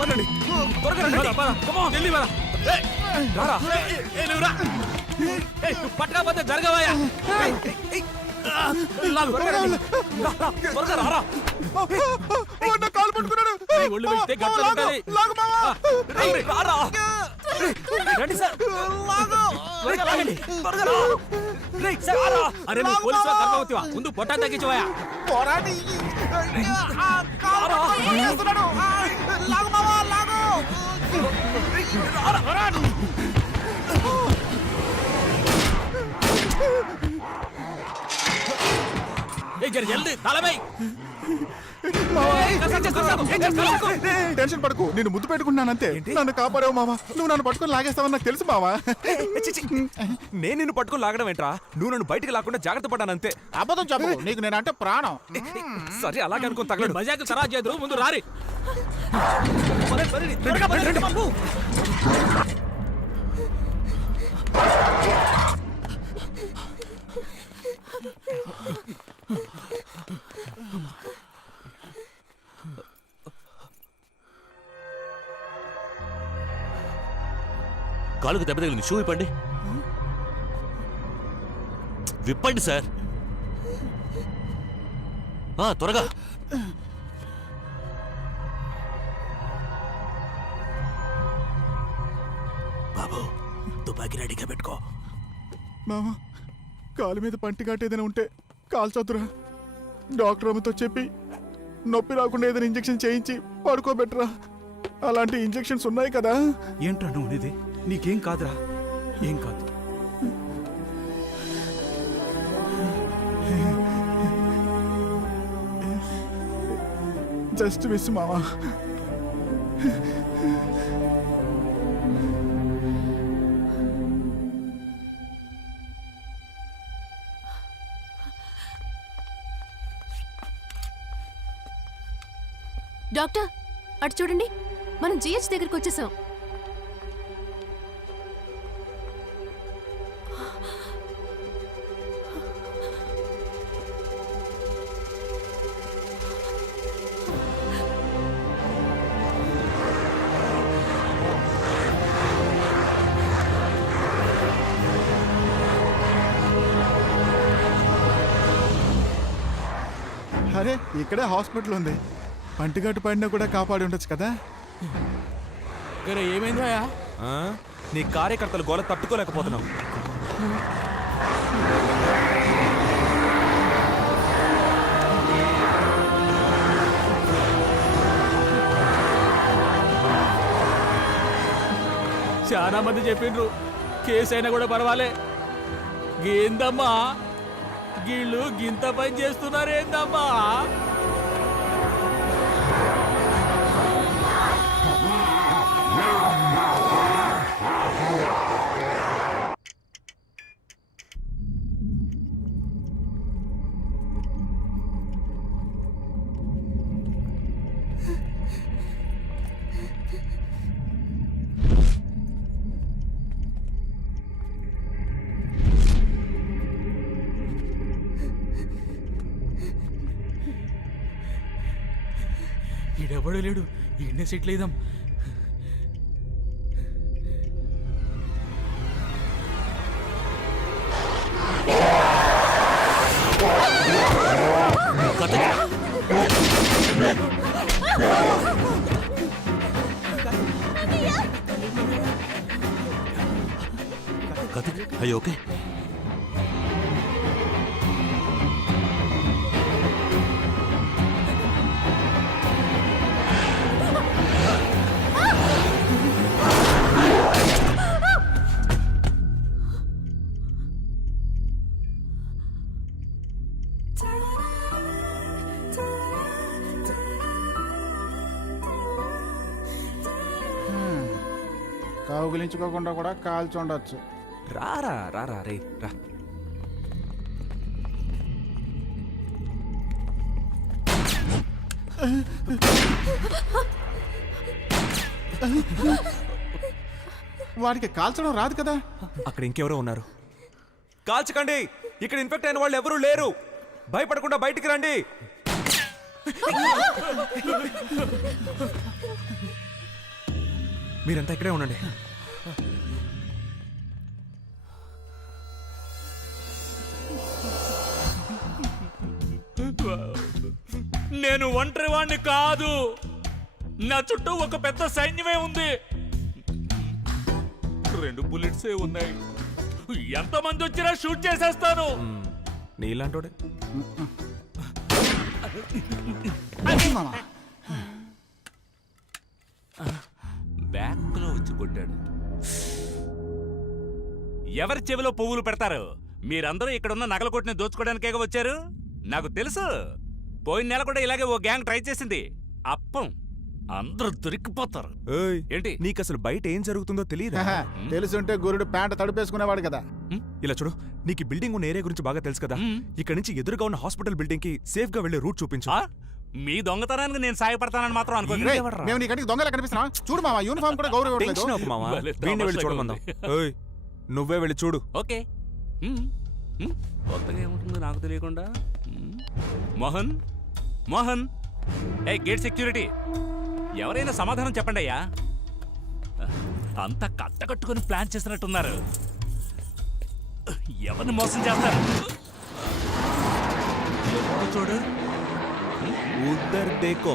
పదండి. త్వరగా రండి. పద, పద. Come on, జల్దీ పద. రారా. నువ్వు రా. నువ్వు పట్టకపోతే జరగవయ్యా. త్వరగా రారా. కాలు పట్టుకున్నాడు. నీ ఒళ్ళు వెళ్తే గట్ల ఉండాలి. రేయ్, రారా. రండి సార్. త్వరగా లాగండి. త్వరగా రా. రేయ్, సార్, రారా. అరే నువ్వు పోలీసువా గర్భవతివా? ముందు పొట్టా తగ్గించవయా. పోరాడి లాగు మావా లాగు. జల్దీ తలమై. టెన్షన్ పడకు, నేను ముద్దు పెట్టుకుంటున్నానంతే. నన్ను కాపాడావు మావా. నువ్వు నన్ను పట్టుకొని లాగేస్తావని నాకు తెలుసు మావా. నేను నిన్ను పట్టుకొని లాగడం ఏంట్రా? నువ్వు నన్ను బయటికి లాకుండా జాగ్రత్త పడ్డానంతే. అబద్ధం చెప్పు, నీకు నేనంటే ప్రాణం. సరే అలాగే అనుకుని తగలడు. మజాకు తరా చేదురు, ముందు రారి. కాలుకు దెబ్బ తగిలింది. షూ ఇప్పండి. విప్పండి సార్. త్వరగా. బాబు, తుపాకీ రెడీగా పెట్టుకో. మామా, కాలు మీద పంటి కాటు ఏదైనా ఉంటే కాల్చొద్దురా. డాక్టర్ అమ్మతో చెప్పి నొప్పి రాకుండా ఏదైనా ఇంజెక్షన్ చేయించి పడుకోబెట్టరా. అలాంటి ఇంజెక్షన్స్ ఉన్నాయి కదా. ఏంట్రా నువ్వు అనేది? నీకేం కాదురా, ఏం కాదు. జస్ట్ మిస్ మామా. డాక్టర్, అటు చూడండి, మనం జిహెచ్ దగ్గరికి వచ్చేసాం. అరే, ఇక్కడే హాస్పిటల్ ఉంది. పంటిగట్టు పడినా కూడా కాపాడి ఉండొచ్చు కదా. ఏమైందా? నీ కార్యకర్తలు గోల తట్టుకోలేకపోతున్నావు. చాలా మంది చెప్పిండ్రు కేసు అయినా కూడా పర్వాలే. ఏందమ్మా వీళ్ళు గింత పని చేస్తున్నారేందమ్మా? ఈడెవడో లేడు, ఈడనే సెటిల్ అయిదాం. అయ్యో, ఓకే. కౌగిలించుకోకుండా కూడా కాల్చుండొచ్చు. రారా రారా రే రా. వాడికి కాల్చడం రాదు కదా. అక్కడ ఇంకెవరో ఉన్నారు. కాల్చకండి, ఇక్కడ ఇన్ఫెక్ట్ అయిన వాళ్ళు ఎవరూ లేరు. భయపడకుండా బయటికి రండి. మీరంతా ఇక్కడే ఉండండి. నేను ఒంటరి వాణ్ణి కాదు, నా చుట్టూ ఒక పెద్ద సైన్యమే ఉంది. 2 బుల్లెట్సే ఉన్నాయి. ఎంతమంది వచ్చినా షూట్ చేసేస్తాను. నీలాంటోడే. బ్యాక్ లో వచ్చి కొట్టాడు. ఎవరి చెవిలో పువ్వులు పెడతారు? మీరందరూ ఇక్కడున్న నగల కొట్టిని దోచుకోవడానికే వచ్చారు. నాకు తెలుసు, పోయిన నెల కూడా ఇలాగే ఓ గ్యాంగ్ ట్రై చేసింది. అప్పం అందరూ దొరికిపోతారు. ఏంటి నీకు అసలు బయట ఏం జరుగుతుందో తెలియదా? తెలుసుంటే గురుడు ప్యాంట్ తడిపేసుకునేవాడు కదా. ఇలా చూడు, నీకు ఈ బిల్డింగ్ ఉన్న ఏరియా గురించి బాగా తెలుసు కదా. ఇక్కడ నుంచి ఎదురుగా ఉన్న హాస్పిటల్ బిల్డింగ్ కి సేఫ్ గా వెళ్లే రూట్ చూపించు. మీ దొంగతనానికి నేను సాయపడతానని మాత్రం అనుకోండి. మేము నీ కంటికి దొంగలా కనిపిస్తున్నా? చూడు మావా, యూనిఫామ్ కూడా గౌరవం టెన్షన్ అవ్వకు మావా. వీణ్ణి వెళ్ళి చూడమందాం. నువ్వే వెళ్ళి చూడు. ఓకే. కొత్తగా ఏముంటుందో నాకు తెలియకుండా. మోహన్, మోహన్, ఏ గేట్ సెక్యూరిటీ, ఎవరైనా సమాధానం చెప్పండి అయ్యా. అంతా కట్టకట్టుకుని ప్లాన్ చేసినట్టున్నారు. ఎవరిని మోసం చేస్తారు? చూడు, ఉద్దర్ దేకో.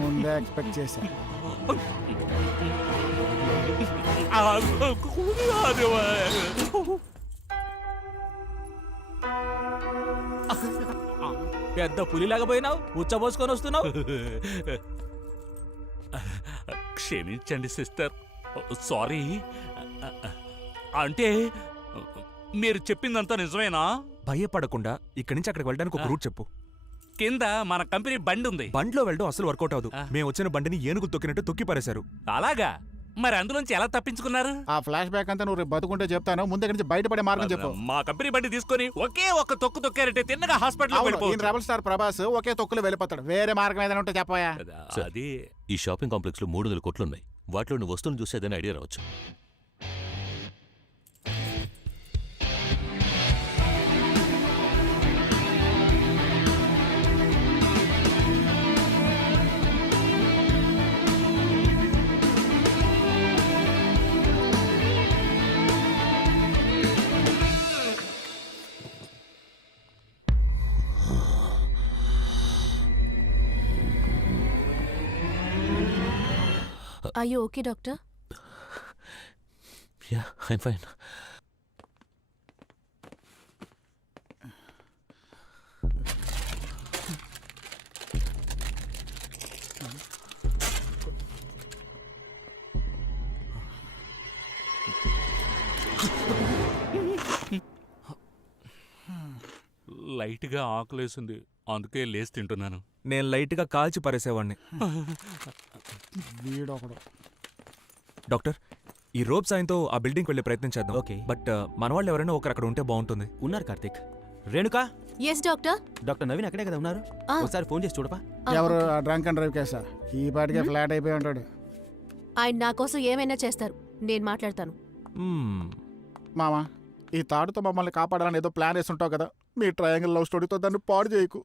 ముందే ఎక్స్పెక్ట్ చేశా. పెద్ద పులిలాగా పోయినావు, ఉచ్చబోసుకొని వస్తున్నావు. క్షమించండి సిస్టర్, సారీ. అంటే మీరు చెప్పిందంతా నిజమేనా? భయపడకుండా ఇక్కడి నుంచి అక్కడికి వెళ్ళడానికి ఒక రూట్ చెప్పు. కింద మన కంపెనీ బండి ఉంది. బండిలో వెళ్ళడం అసలు వర్కౌట్ అవదు. మేము వచ్చిన బండిని ఏనుగులు తొక్కినట్టు తొక్కి పారేశారు. అలాగా? మరి అందులోంచి ఎలా తప్పించుకున్నారు? ఆ ఫ్లాష్ బ్యాక్ అంతా నువ్వు బతుకుంటే చెప్తాను. ముందు నుంచి బయటపడే మార్గం చెప్పు. మా కంపెనీ బండి తీసుకొని ఒకే ఒక్క తొక్కు తొక్కారంటే తిన్నగా హాస్పిటల్. రెబల్ స్టార్ ప్రభాస్ ఒకే తొక్కులు వెళ్ళిపోతాడు. వేరే మార్గం ఏదైనా ఉంటే చెప్పాయా? అది ఈ షాపింగ్ కాంప్లెక్స్ లో 300 కోట్లు ఉన్నాయి. వాటిలో నువ్వు వస్తువులు చూసి ఏదైనా ఐడియా రావచ్చు. Are you okay, doctor? Yeah, I'm fine. లైట్గా ఆకలేసింది, అందుకే లేసి తింటున్నాను. నేను లైట్గా కాల్చి పారేసేవాడిని. డాక్టర్, ఈ రోప్ సాయంతో ఆ బిల్డింగ్ వెళ్ళే ప్రయత్నం చేద్దాం. ఓకే. బట్ మన వాళ్ళు ఎవరైనా ఒకరు అక్కడ ఉంటే బాగుంటుంది. ఉన్నారు Karthik. Renuka, yes doctor. Doctor Naveen అక్కడే కదా ఉన్నారు. ఒకసారి ఫోన్ చేసి చూడపా. ఎవరు? డ్రంక్ అండ్ డ్రైవ్ కేసా? ఈ పాటికే ఫ్లాట్ అయిపోయి ఉంటాడు. ఆయన నా కోసం ఏమైనా చేస్తారు, నేను మాట్లాడతాను. మామా, ఈ తాడుతో మమ్మల్ని కాపాడాలని ఏదో ప్లాన్ వేస్తుంటావు కదా. మీ ట్రయాంగిల్ లవ్ స్టోరీతో దాన్ని పాడు చేయకు.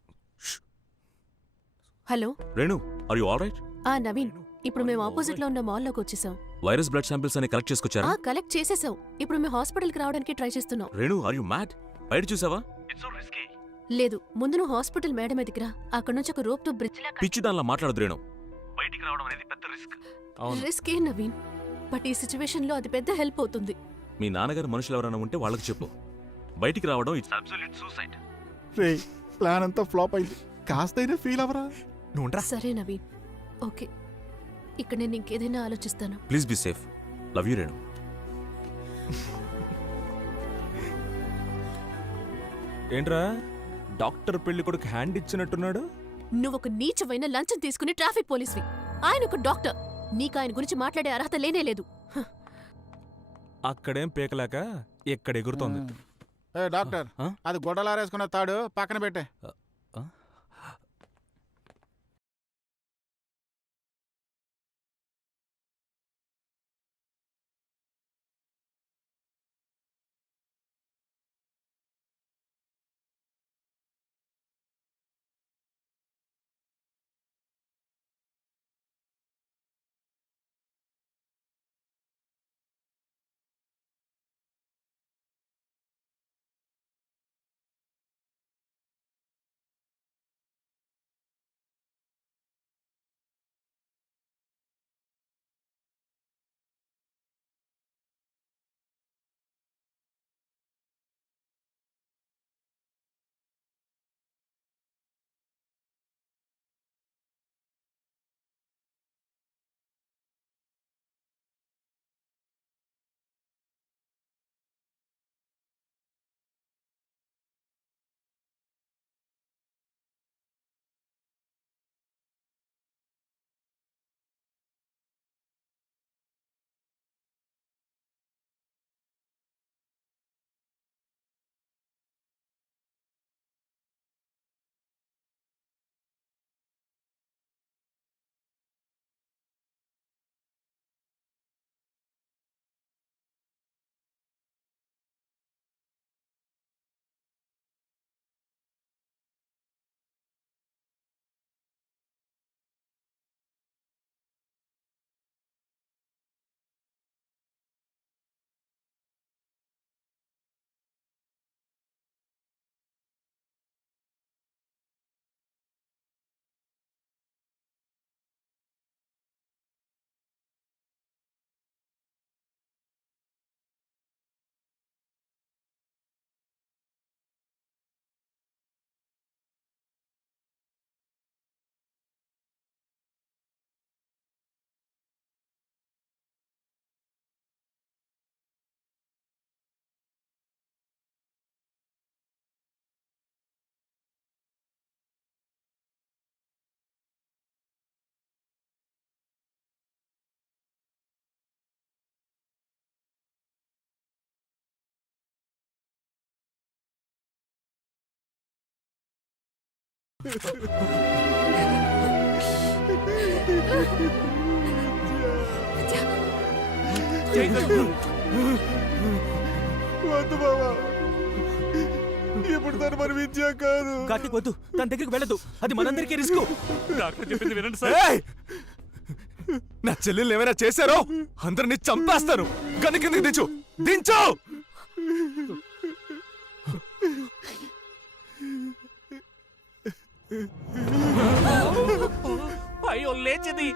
Hello Renu, are you all right? Naveen, ఇప్పుడు మేము ఆపోజిట్ లో ఉన్న మాల్లోకి వచ్చేసాం. వైరస్ బ్లడ్ శాంపిల్స్ అని కలెక్ట్ చేసుకొచ్చారా? కలెక్ట్ చేసేసాం. ఇప్పుడు మేము హాస్పిటల్కి రావడానికి ట్రై చేస్తున్నాం. Renu, are you mad? బయట చూసావా? లేదు, ముందు నువ్వు హాస్పిటల్ మేడ మీదకి రా. అక్కడ నుంచి ఒక రోప్ తో బ్రిడ్జ్ పిచ్చి దానిలా మాట్లాడదు రేణు. బయటికి రావడం అనేది పెద్ద risk. Risk A Naveen, but ఈ సిచ్యువేషన్ లో అది పెద్ద హెల్ప్ అవుతుంది. మీ నాన్నగారు మనుషులు ఎవరైనా ఉంటే వాళ్ళకి చెప్పు. బయటికి రావడం it's absolute suicide. Ray, plan అంతా ఫ్లాప్ అయింది. కాస్తైనా ఫీల్ అవరా? సరే నవీన్, ఓకే. ఇక్కడ నేను ఇంకేదైనా ఆలోచిస్తాను. Please be safe. Love you Renu. ఏంట్రా, డాక్టర్ పెళ్లి కొడుకు హ్యాండ్ ఇచ్చినట్టున్నాడు? నువ్వు ఒక నీచమైన లంచం తీసుకుని ట్రాఫిక్ పోలీస్వి. ఆయన ఒక డాక్టర్. నీకు ఆయన గురించి మాట్లాడే అర్హత లేనే లేదు. అక్కడేం పీకలేక ఎక్కడ ఎగురుతోంది. డాక్టర్, అది గొడ్డలారేసుకున్న తాడు పక్కన పెట్టే. వద్దు బావా, ఇప్పుడు తను మన విద్య కాదు. కార్తీక్ వద్దు, తన దగ్గరికి వెళ్ళదు, అది మనందరికీ రిస్క్. డాక్టర్ చెప్పింది వినండి సార్. ఏయ్! నా చెల్లెలు ఏమైనా చేశారో అందరిని చంపేస్తాను. గని కిందకి దించు, దించు. అయ్యో లేచింది.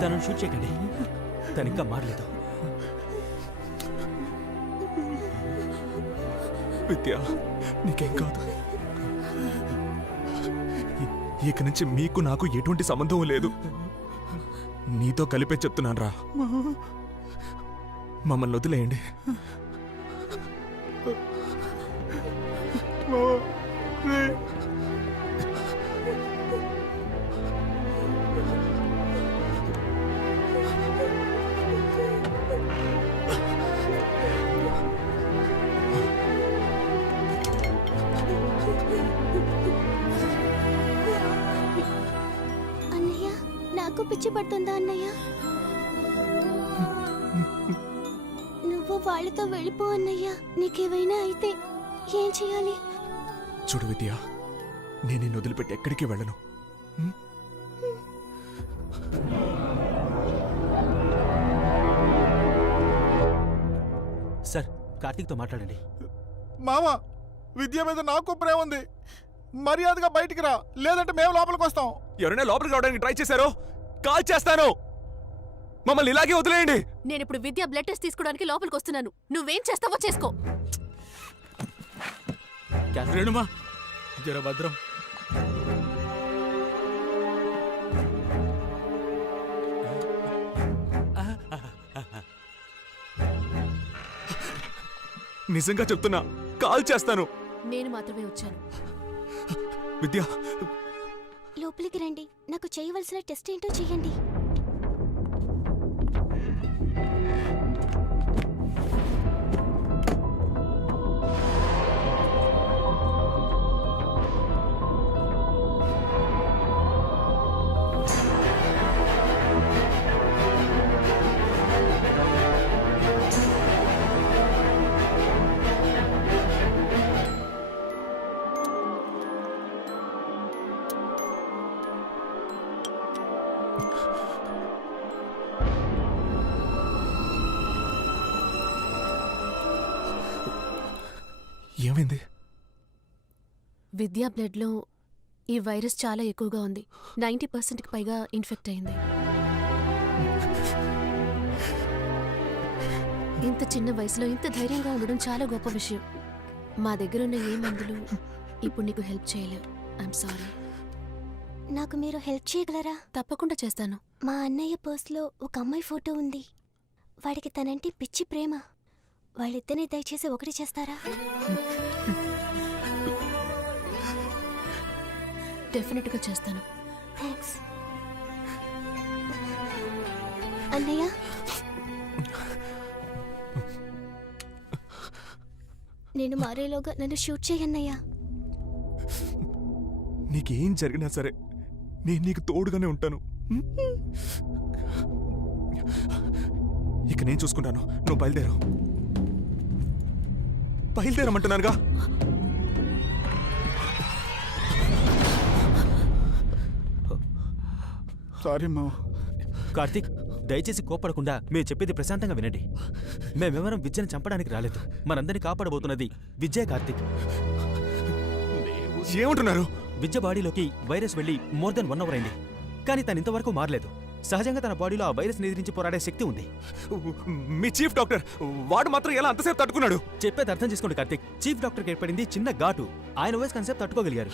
తనను షూట్ చేయకండి, తను ఇంకా మారలేదు. విద్య, నీకేం కాదు. ఇక నుంచి మీకు నాకు ఎటువంటి సంబంధం లేదు. నీతో కలిపే చెప్తున్నాను రా. మమ్మల్ని వదిలేయండి. అన్నయ్య, నాకు పిచ్చి పడుతుందా అన్నయ్య? నువ్వు వాళ్ళతో వెళ్ళిపో అన్నయ్య. నీకేమైనా అయితే ఏం చేయాలి? చూడు విద్య, నేను నిన్ను వదిలిపెట్టి ఎక్కడికి వెళ్ళను. సార్, కార్తీక్తో మాట్లాడండి. మామ, విద్య మీద నాకు ప్రేమ ఉంది. మర్యాదగా బయటికి రా, లేదంటే మేము లోపలికి వస్తాం. ఎవరైనా లోపలికి రావడానికి ట్రై చేశారో కాల్ చేస్తాను. మమ్మల్ని ఇలాగే వదిలేయండి. నేను ఇప్పుడు విద్య బ్లడ్ టెస్ట్ తీసుకోవడానికి లోపలికి వస్తున్నాను. నువ్వేం చేస్తావో చేసుకో. రేణుమా, జర భద్రం. నిజంగా చెప్తున్నా, కాల్ చేస్తాను. నేను మాత్రమే వచ్చాను. విద్య, లోపలికి రండి. నాకు చేయవలసిన టెస్ట్ ఏంటో చేయండి. ఏమైంది? విద్యా బ్లడ్లో ఈ వైరస్ చాలా ఎక్కువగా ఉంది. 90%కి పైగా ఇన్ఫెక్ట్ అయింది. ఇంత చిన్న వయసులో ఇంత ధైర్యంగా ఉండడం చాలా గొప్ప విషయం. మా దగ్గర ఉన్న ఏ మందులు ఇప్పుడు నీకు హెల్ప్ చేయలేవు. I'm sorry. నాకు మీరు హెల్ప్ చేయగలరా? తప్పకుండా చేస్తాను. మా అన్నయ్య పర్స్లో ఒక అమ్మాయి ఫోటో ఉంది. వాడికి తనంటే పిచ్చి ప్రేమ. వాళ్ళిద్దరిని దయచేసి ఒకటి చేస్తారా? డెఫినెట్గా చేస్తాను. థ్యాంక్స్ అన్నయ్య. నేను మారేలోగా నన్ను షూట్ చేయన్నయ్యా. నీకేం జరిగినా సరే నేను నీకు తోడుగానే ఉంటాను. ఇక నేను చూసుకుంటాను. నువ్వు బయలుదేరు. బయలుదేరమంటున్నానుగా. సారీ మా. కార్తీక్, దయచేసి కోపడకుండా మేము చెప్పేది ప్రశాంతంగా వినండి. మేమెవరం విద్యను చంపడానికి రాలేదు. మనందరినీ కాపాడబోతున్నది విద్యే. కార్తీక్, ఏమంటున్నారు? విద్య బాడీలోకి వైరస్ వెళ్ళి మోర్ దెన్ 1 అవర్ అయింది. కానీ తను ఇంతవరకు మారలేదు. సహజంగా తన బాడీలో ఆ వైరస్ ఎదిరించి పోరాడే శక్తి ఉంది. మీ చీఫ్ డాక్టర్ వాడు మాత్రం ఎలా అంతసేపు తట్టుకున్నాడు? చెప్పేది అర్థం చేసుకోండి కార్తీక్. చీఫ్ డాక్టర్కి ఏర్పడింది చిన్న ఘాటు. ఆయన వైరస్ కాన్సెప్ట్ తట్టుకోగలిగారు.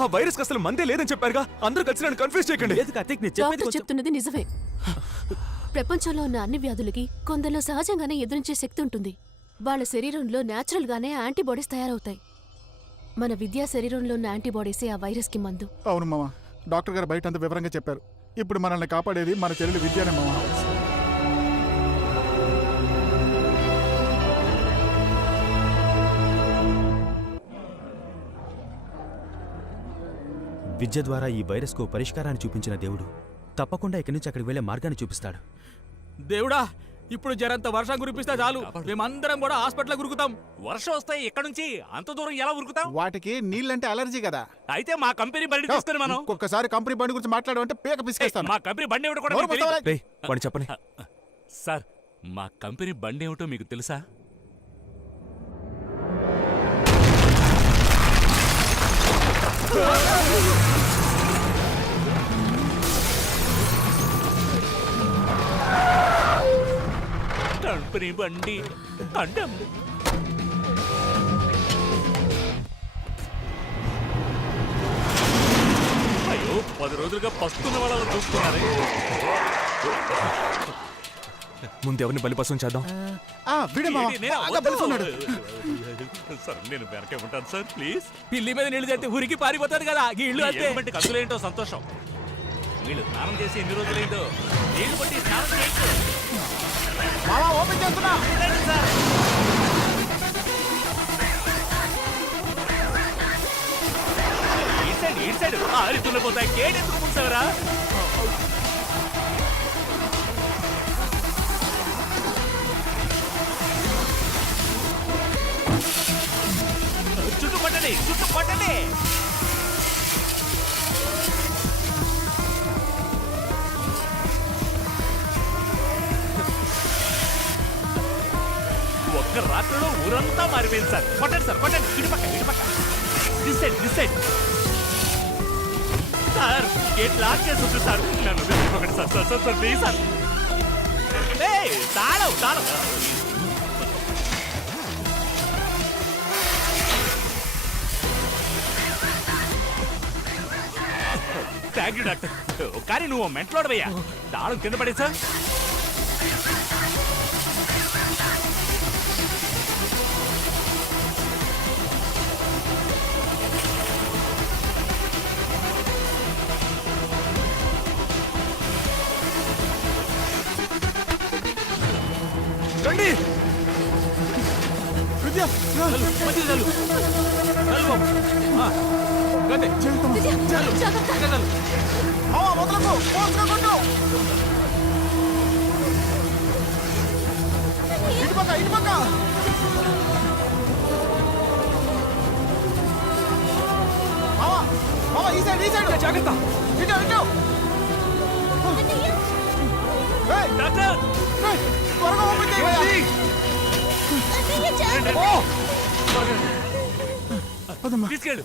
ఆ వైరస్ అసలు మందే లేదని చెప్పారుగా. అందరూ కలిసి నన్ను కన్ఫ్యూజ్ చేయకండి. లేదు కార్తీక్, నేను చెప్పేది డాక్టర్ చెప్తున్నది నిజమే. ప్రపంచంలో ఉన్న అన్ని వ్యాధులకి కొందరిలో సహజంగానే ఎదురించే శక్తి ఉంటుంది. వాళ్ళ శరీరంలో న్యాచురల్గానే యాంటీబాడీస్ తయారవుతాయి. మన విద్యా శరీరంలో ఉన్న యాంటీబాడీసే ఆ వైరస్కి మందు. అవును మామ, డాక్టర్ గారు బయట అంత వివరంగా చెప్పారు. ఇప్పుడు మనల్ని కాపాడేది మన చెల్లెలు విద్యనే మామ. విద్య ద్వారా ఈ వైరస్కు పరిష్కారాన్ని చూపించిన దేవుడు తప్పకుండా ఇక్కడి నుంచి అక్కడికి వెళ్లే మార్గాన్ని చూపిస్తాడు. దేవుడా, ఇప్పుడు జరంత వర్షం కురిపిస్తే చాలు, మేమందరం కూడా హాస్పిటల్ గురుకుతాం. వర్షం వస్తాయి ఎక్కడి నుంచి అంత దూరం ఎలా ఉరుకుతాం? వాటికి నీళ్ళంటే అలర్జీ కదా. అయితే మా కంపెనీ బండి తీసుకుని మనం ఒక్కసారి కంపెనీ బండి గురించి మాట్లాడమంటే పేక పిసికేస్తాను. మా కంపెనీ బండి ఏమిటో కూడా మీకు తెలీదు. రేయ్, వాడిని చెప్పని. సార్, మా కంపెనీ బండి ఏమిటో మీకు తెలుసా? కంపెనీ బండి కండం. అయ్యో, 10 రోజులుగా పస్తున్న వాళ్ళని చూస్తున్నారే. ముందు ఎవరిని బలిపసం చేద్దాం? వీడే మామ, నేనా? బాగా బలిస్తున్నాడు. సార్, నేను వెనకే ఉంటాను సార్, ప్లీజ్. పిల్లి మీద నీళ్లు చేస్తే ఉరికి పారిపోతుంది కదా ఈ ఇల్లు అంతే. బట్టి కందులేంటో సంతోషం. వీళ్ళు స్నానం చేసి ఎన్ని రోజులైందో. నీళ్ళు బట్టి స్నానం చేయండి. మామ, ఓపెన్ చేస్తున్నా. ఈ సైడ్ ఆరితున్నపోతాయి. గేట్ ఎందుకు మూసావరా? చుట్టుపట్టండి, చుట్టుపట్టండి. ఒక్క రాత్రిలో ఊరంతా మారిపోయింది సార్. కొట్టండి సార్, కొట్టండి. ఇటుపక్క this side. Sir, gate lock చేసి ఉంటుంది సార్. నన్ను వదిలిపోకండి సార్, ప్లీజ్ సార్. తాళం. Thank you doctor. కానీ నువ్వు మెంటలోడవయ్యా. తాళం కింద పడే సార్. రండి విద్య, మొదలకు పోసుకోకుండా ఇటుపక్క. మామ, ఈ సైడ్ జాగ్రత్త. ఇటు డాక్టర్, త్వరగా ఓపెన్ చేయండి. తీసుకెళ్ళు.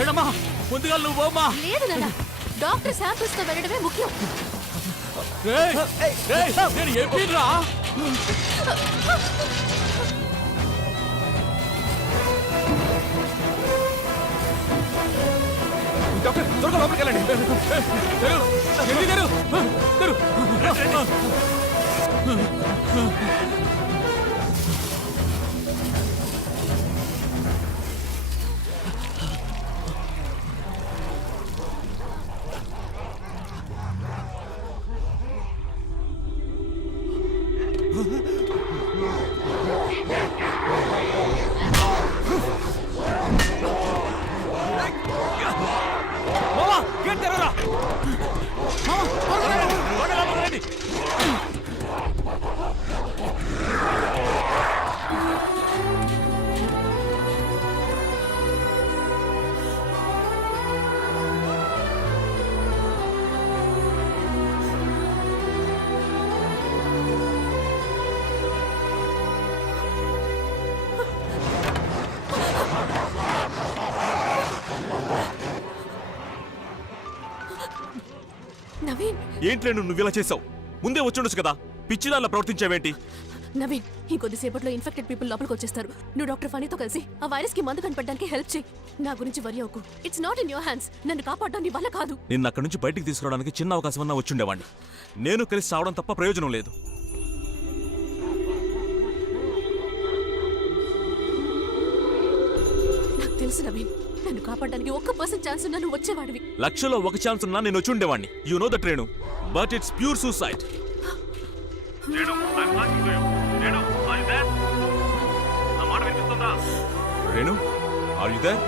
ఏడమ్మా, ముందుగా నువ్వు పోమ్మా. లేదు నాన్న, డాక్టర్ శాంపిల్స్ తో వెళ్ళడమే ముఖ్యం. నేను చెప్పిరా. డాక్టర్, త్వరగా లోపలికి వెళ్ళండి. నవీన్, ఏంట్లే నువ్వు ఇలా చేసావు? ముందే వచ్చుండొచ్చు కదా. పిచ్చిదాల్లా ప్రవర్తించావేంటి? నవీన్ ఇంకొద్దిసేపట్లో ఇన్ఫెక్టెడ్ పీపుల్ లోపలికి వచ్చేస్తారు. నువ్వు డాక్టర్ ఫనీతో కలిసి ఆ వైరస్ కి మందు కనిపెట్టడానికి హెల్ప్ చేయి. నా గురించి వరి అవ్వకు. It's not in your hands. నన్ను కాపాడడం నీ వల్ల కాదు. నిన్ను అక్కడి నుంచి బయటికి తీసుకురావడానికి చిన్న అవకాశం అన్నా వచ్చుండేవాడిని. నేను కలిసి సావడం తప్ప ప్రయోజనం లేదు. నాకు తెలుసు నవీన్, నన్ను కాపాడడానికి 1% ఛాన్స్ ఉన్నా నువ్వు వచ్చేవాడివి. లక్షలో ఒక ఛాన్స్ ఉన్నా నేను వచ్చి ఉండేవాడిని. You know that Renu, but it's pure suicide. Renu, are you there?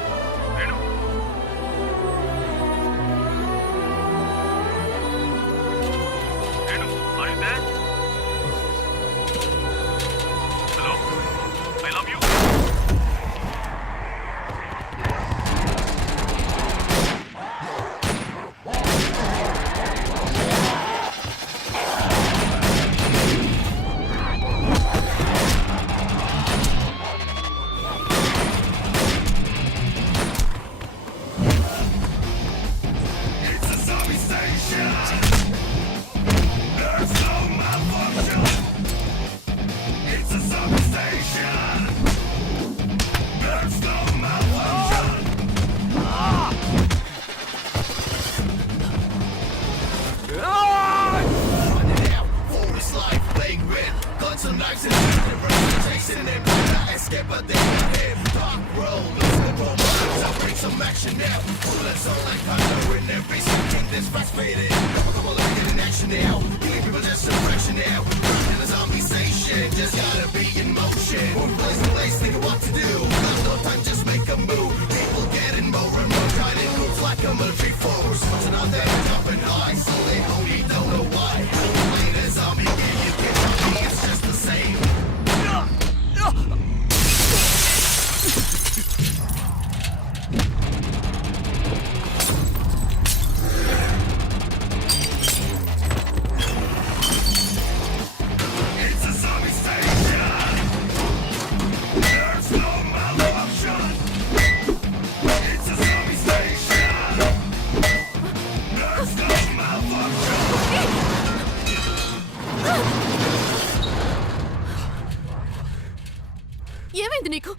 ఏమైంది నీకు?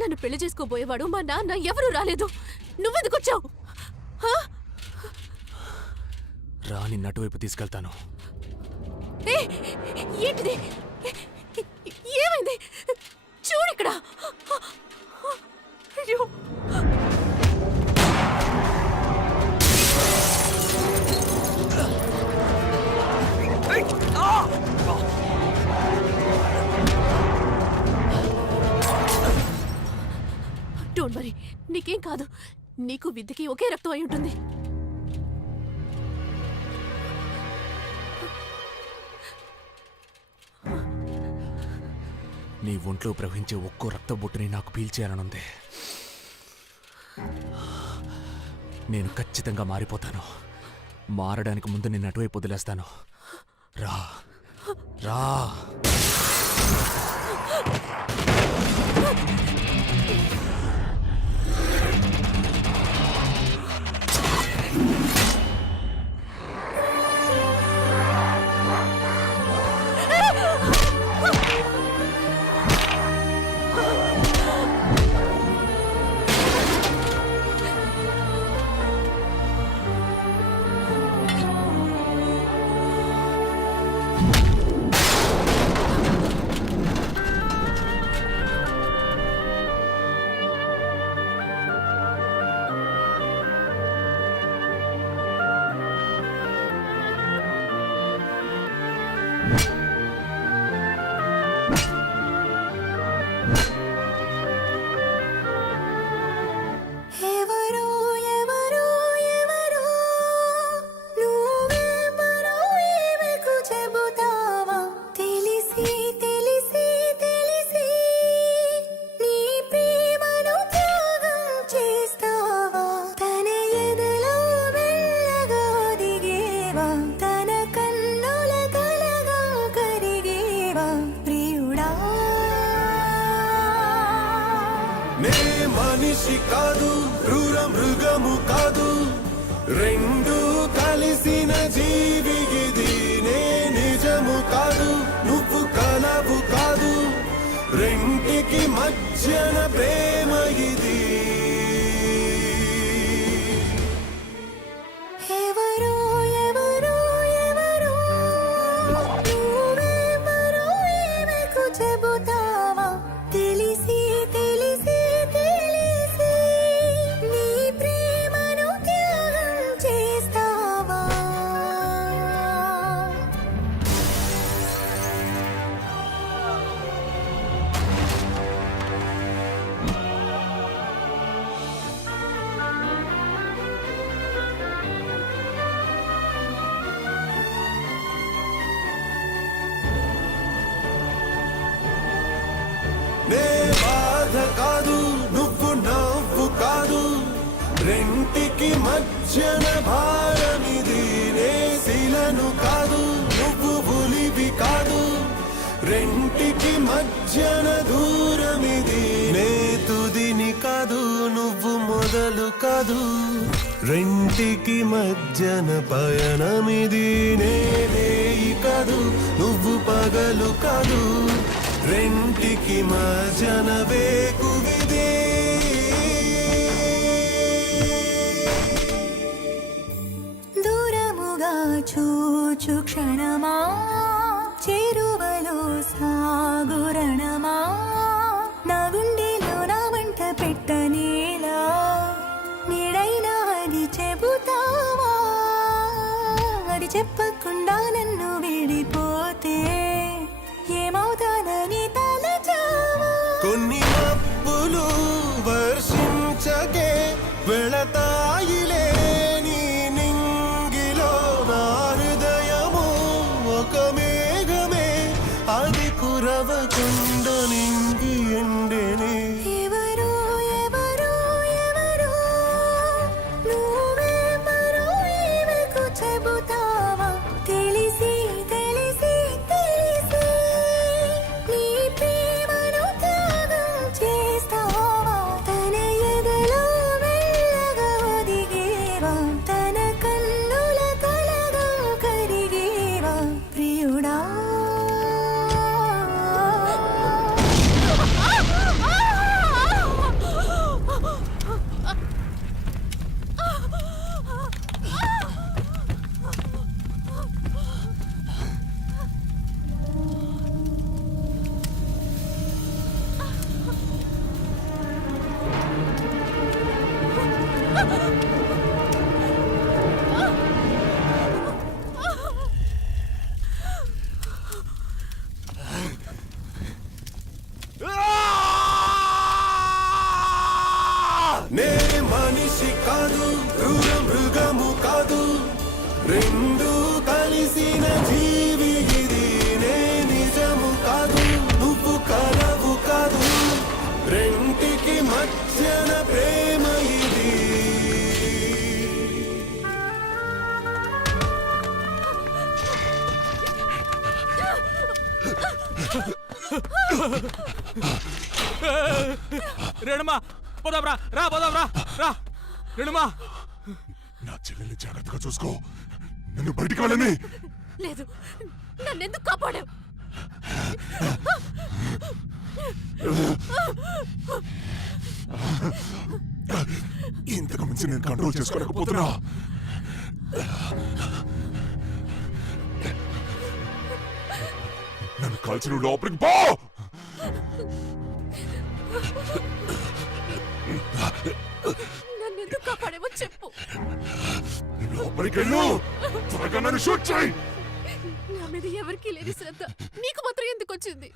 నన్ను పెళ్లి చేసుకోబోయేవాడు మా నాన్న ఎవరూ రాలేదు. నువ్వెందుకు వచ్చావు? రా, నిన్ను అటువైపు తీసుకెళ్తాను. ఏంటిది? ఏమైంది? చూడిక్కడ. అయ్యో, డోంట్ వరీ, నీకేం కాదు. నీకు విద్యకి ఒకే రక్తం అయి ఉంటుంది. నీ ఒంట్లో ప్రవహించే ఒక్కో రక్త బొట్టుని నాకు పీల్చేయాలనుంది. నేను ఖచ్చితంగా మారిపోతాను. మారడానికి ముందు నిన్ను అటువైపు వదిలేస్తాను. రా రా. మనిషి కాదు, క్రూర మృగము కాదు, రెండు కలిసిన జీవిగిది. నే నిజము కాదు, నువ్వు కలవ నవ్వు కాదు రెంటికి మధ్యన ప్రేమ ఇది ఎవరో ఎవరో ఎవరో నువ్వెవరో ఈమెకు చెబుతావా తెలిసి తెలిసి తెలిసి నీ ప్రేమను త్యాగం చేస్తావా నే బాధ కాదు నువ్వు నవ్వు కాదు రెంటికి మధ్యన భారమిది నే శిలను కాదు నువ్వు ఉలివి కాదు రెంటికి మధ్యన దూరమిది నే తుదిని కాదు నువ్వు మొదలు కాదు రెంటికి మధ్యన పయనమిది నేనేయి కాదు నువ్వు పగలు కాదు రెంటికి మధ్యన వేకువిది దూరముగా చూచు క్షణమా చేరువలో సాగురణమా నా గుండెలో నా వంట పెట్టనేలా నీడైనా అది చెబుతావా అది చెప్పకుండా నన్ను విడిపోతే ఏమవుతానని తలచావా కొన్ని మబ్బులు వర్షించగే వెళతాయిలే నీ నింగిలో నా హృదయము ఒక మేఘమే అది కురవకుండా నింగి ఎండెనే ఎవరో ఎవరో ఎవరో నువ్వెవరో ఈమెకు చెబుతావా తెలిసి తెలిసి తెలిసి నీ ప్రేమను త్యాగం చేస్తావా తన ఎదలో మెల్లగా ఒదిగేవా తన కన్నుల కలగా కరిగేవా ప్రియుడా నే మనిషి కాదు క్రూర మృగము కాదు రెండు కలిసిన జీవి ఇది నే నిజము కాదు నువ్వు కలవు కాదు రెంటికి మధ్యన ప్రేమ ఇది రేణుమా పోదాంరా రా పోదాంరా రా రేణుమా నా చెల్లెల్ని జాగ్రత్తగా చూసుకో నన్ను బయటికి వెళ్ళని లేదు నన్నెందుకు కాపాడావు ఇంతకు మించి నేను కంట్రోల్ చేసుకోలేకపోతున్నా నన్ను కాల్చిన లోపలికి పో నన్నెందుకు కాపాడేవో చెప్పు లోపలికి వెళ్ళు త్వరగా నన్ను షూట్ చేయి నా మీద ఎవరికీ లేని శ్రద్ధ నీకు మాత్రం ఎందుకు వచ్చింది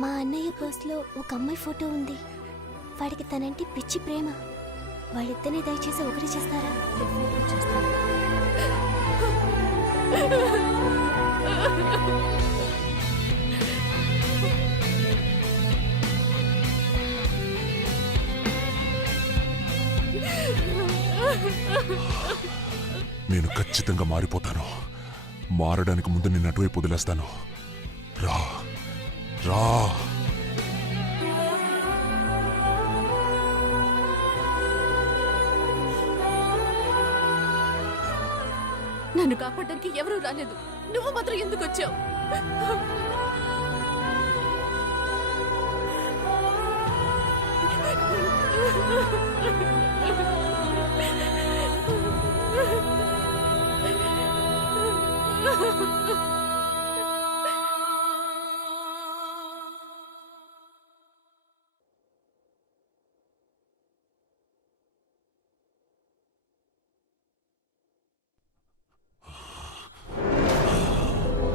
మా అన్నయ్య పర్స్లో ఒక అమ్మాయి ఫోటో ఉంది. వాడికి తనంటే పిచ్చి ప్రేమ. వాళ్ళిద్దరిని దయచేసి ఒకటి చేస్తారా? నేను ఖచ్చితంగా మారిపోతాను. మారడానికి ముందు నేను అటువైపు వదిలేస్తాను. రా రా. నన్ను కాపాడడానికి ఎవరూ రాలేదు, నువ్వు మాత్రం ఎందుకు వచ్చావు?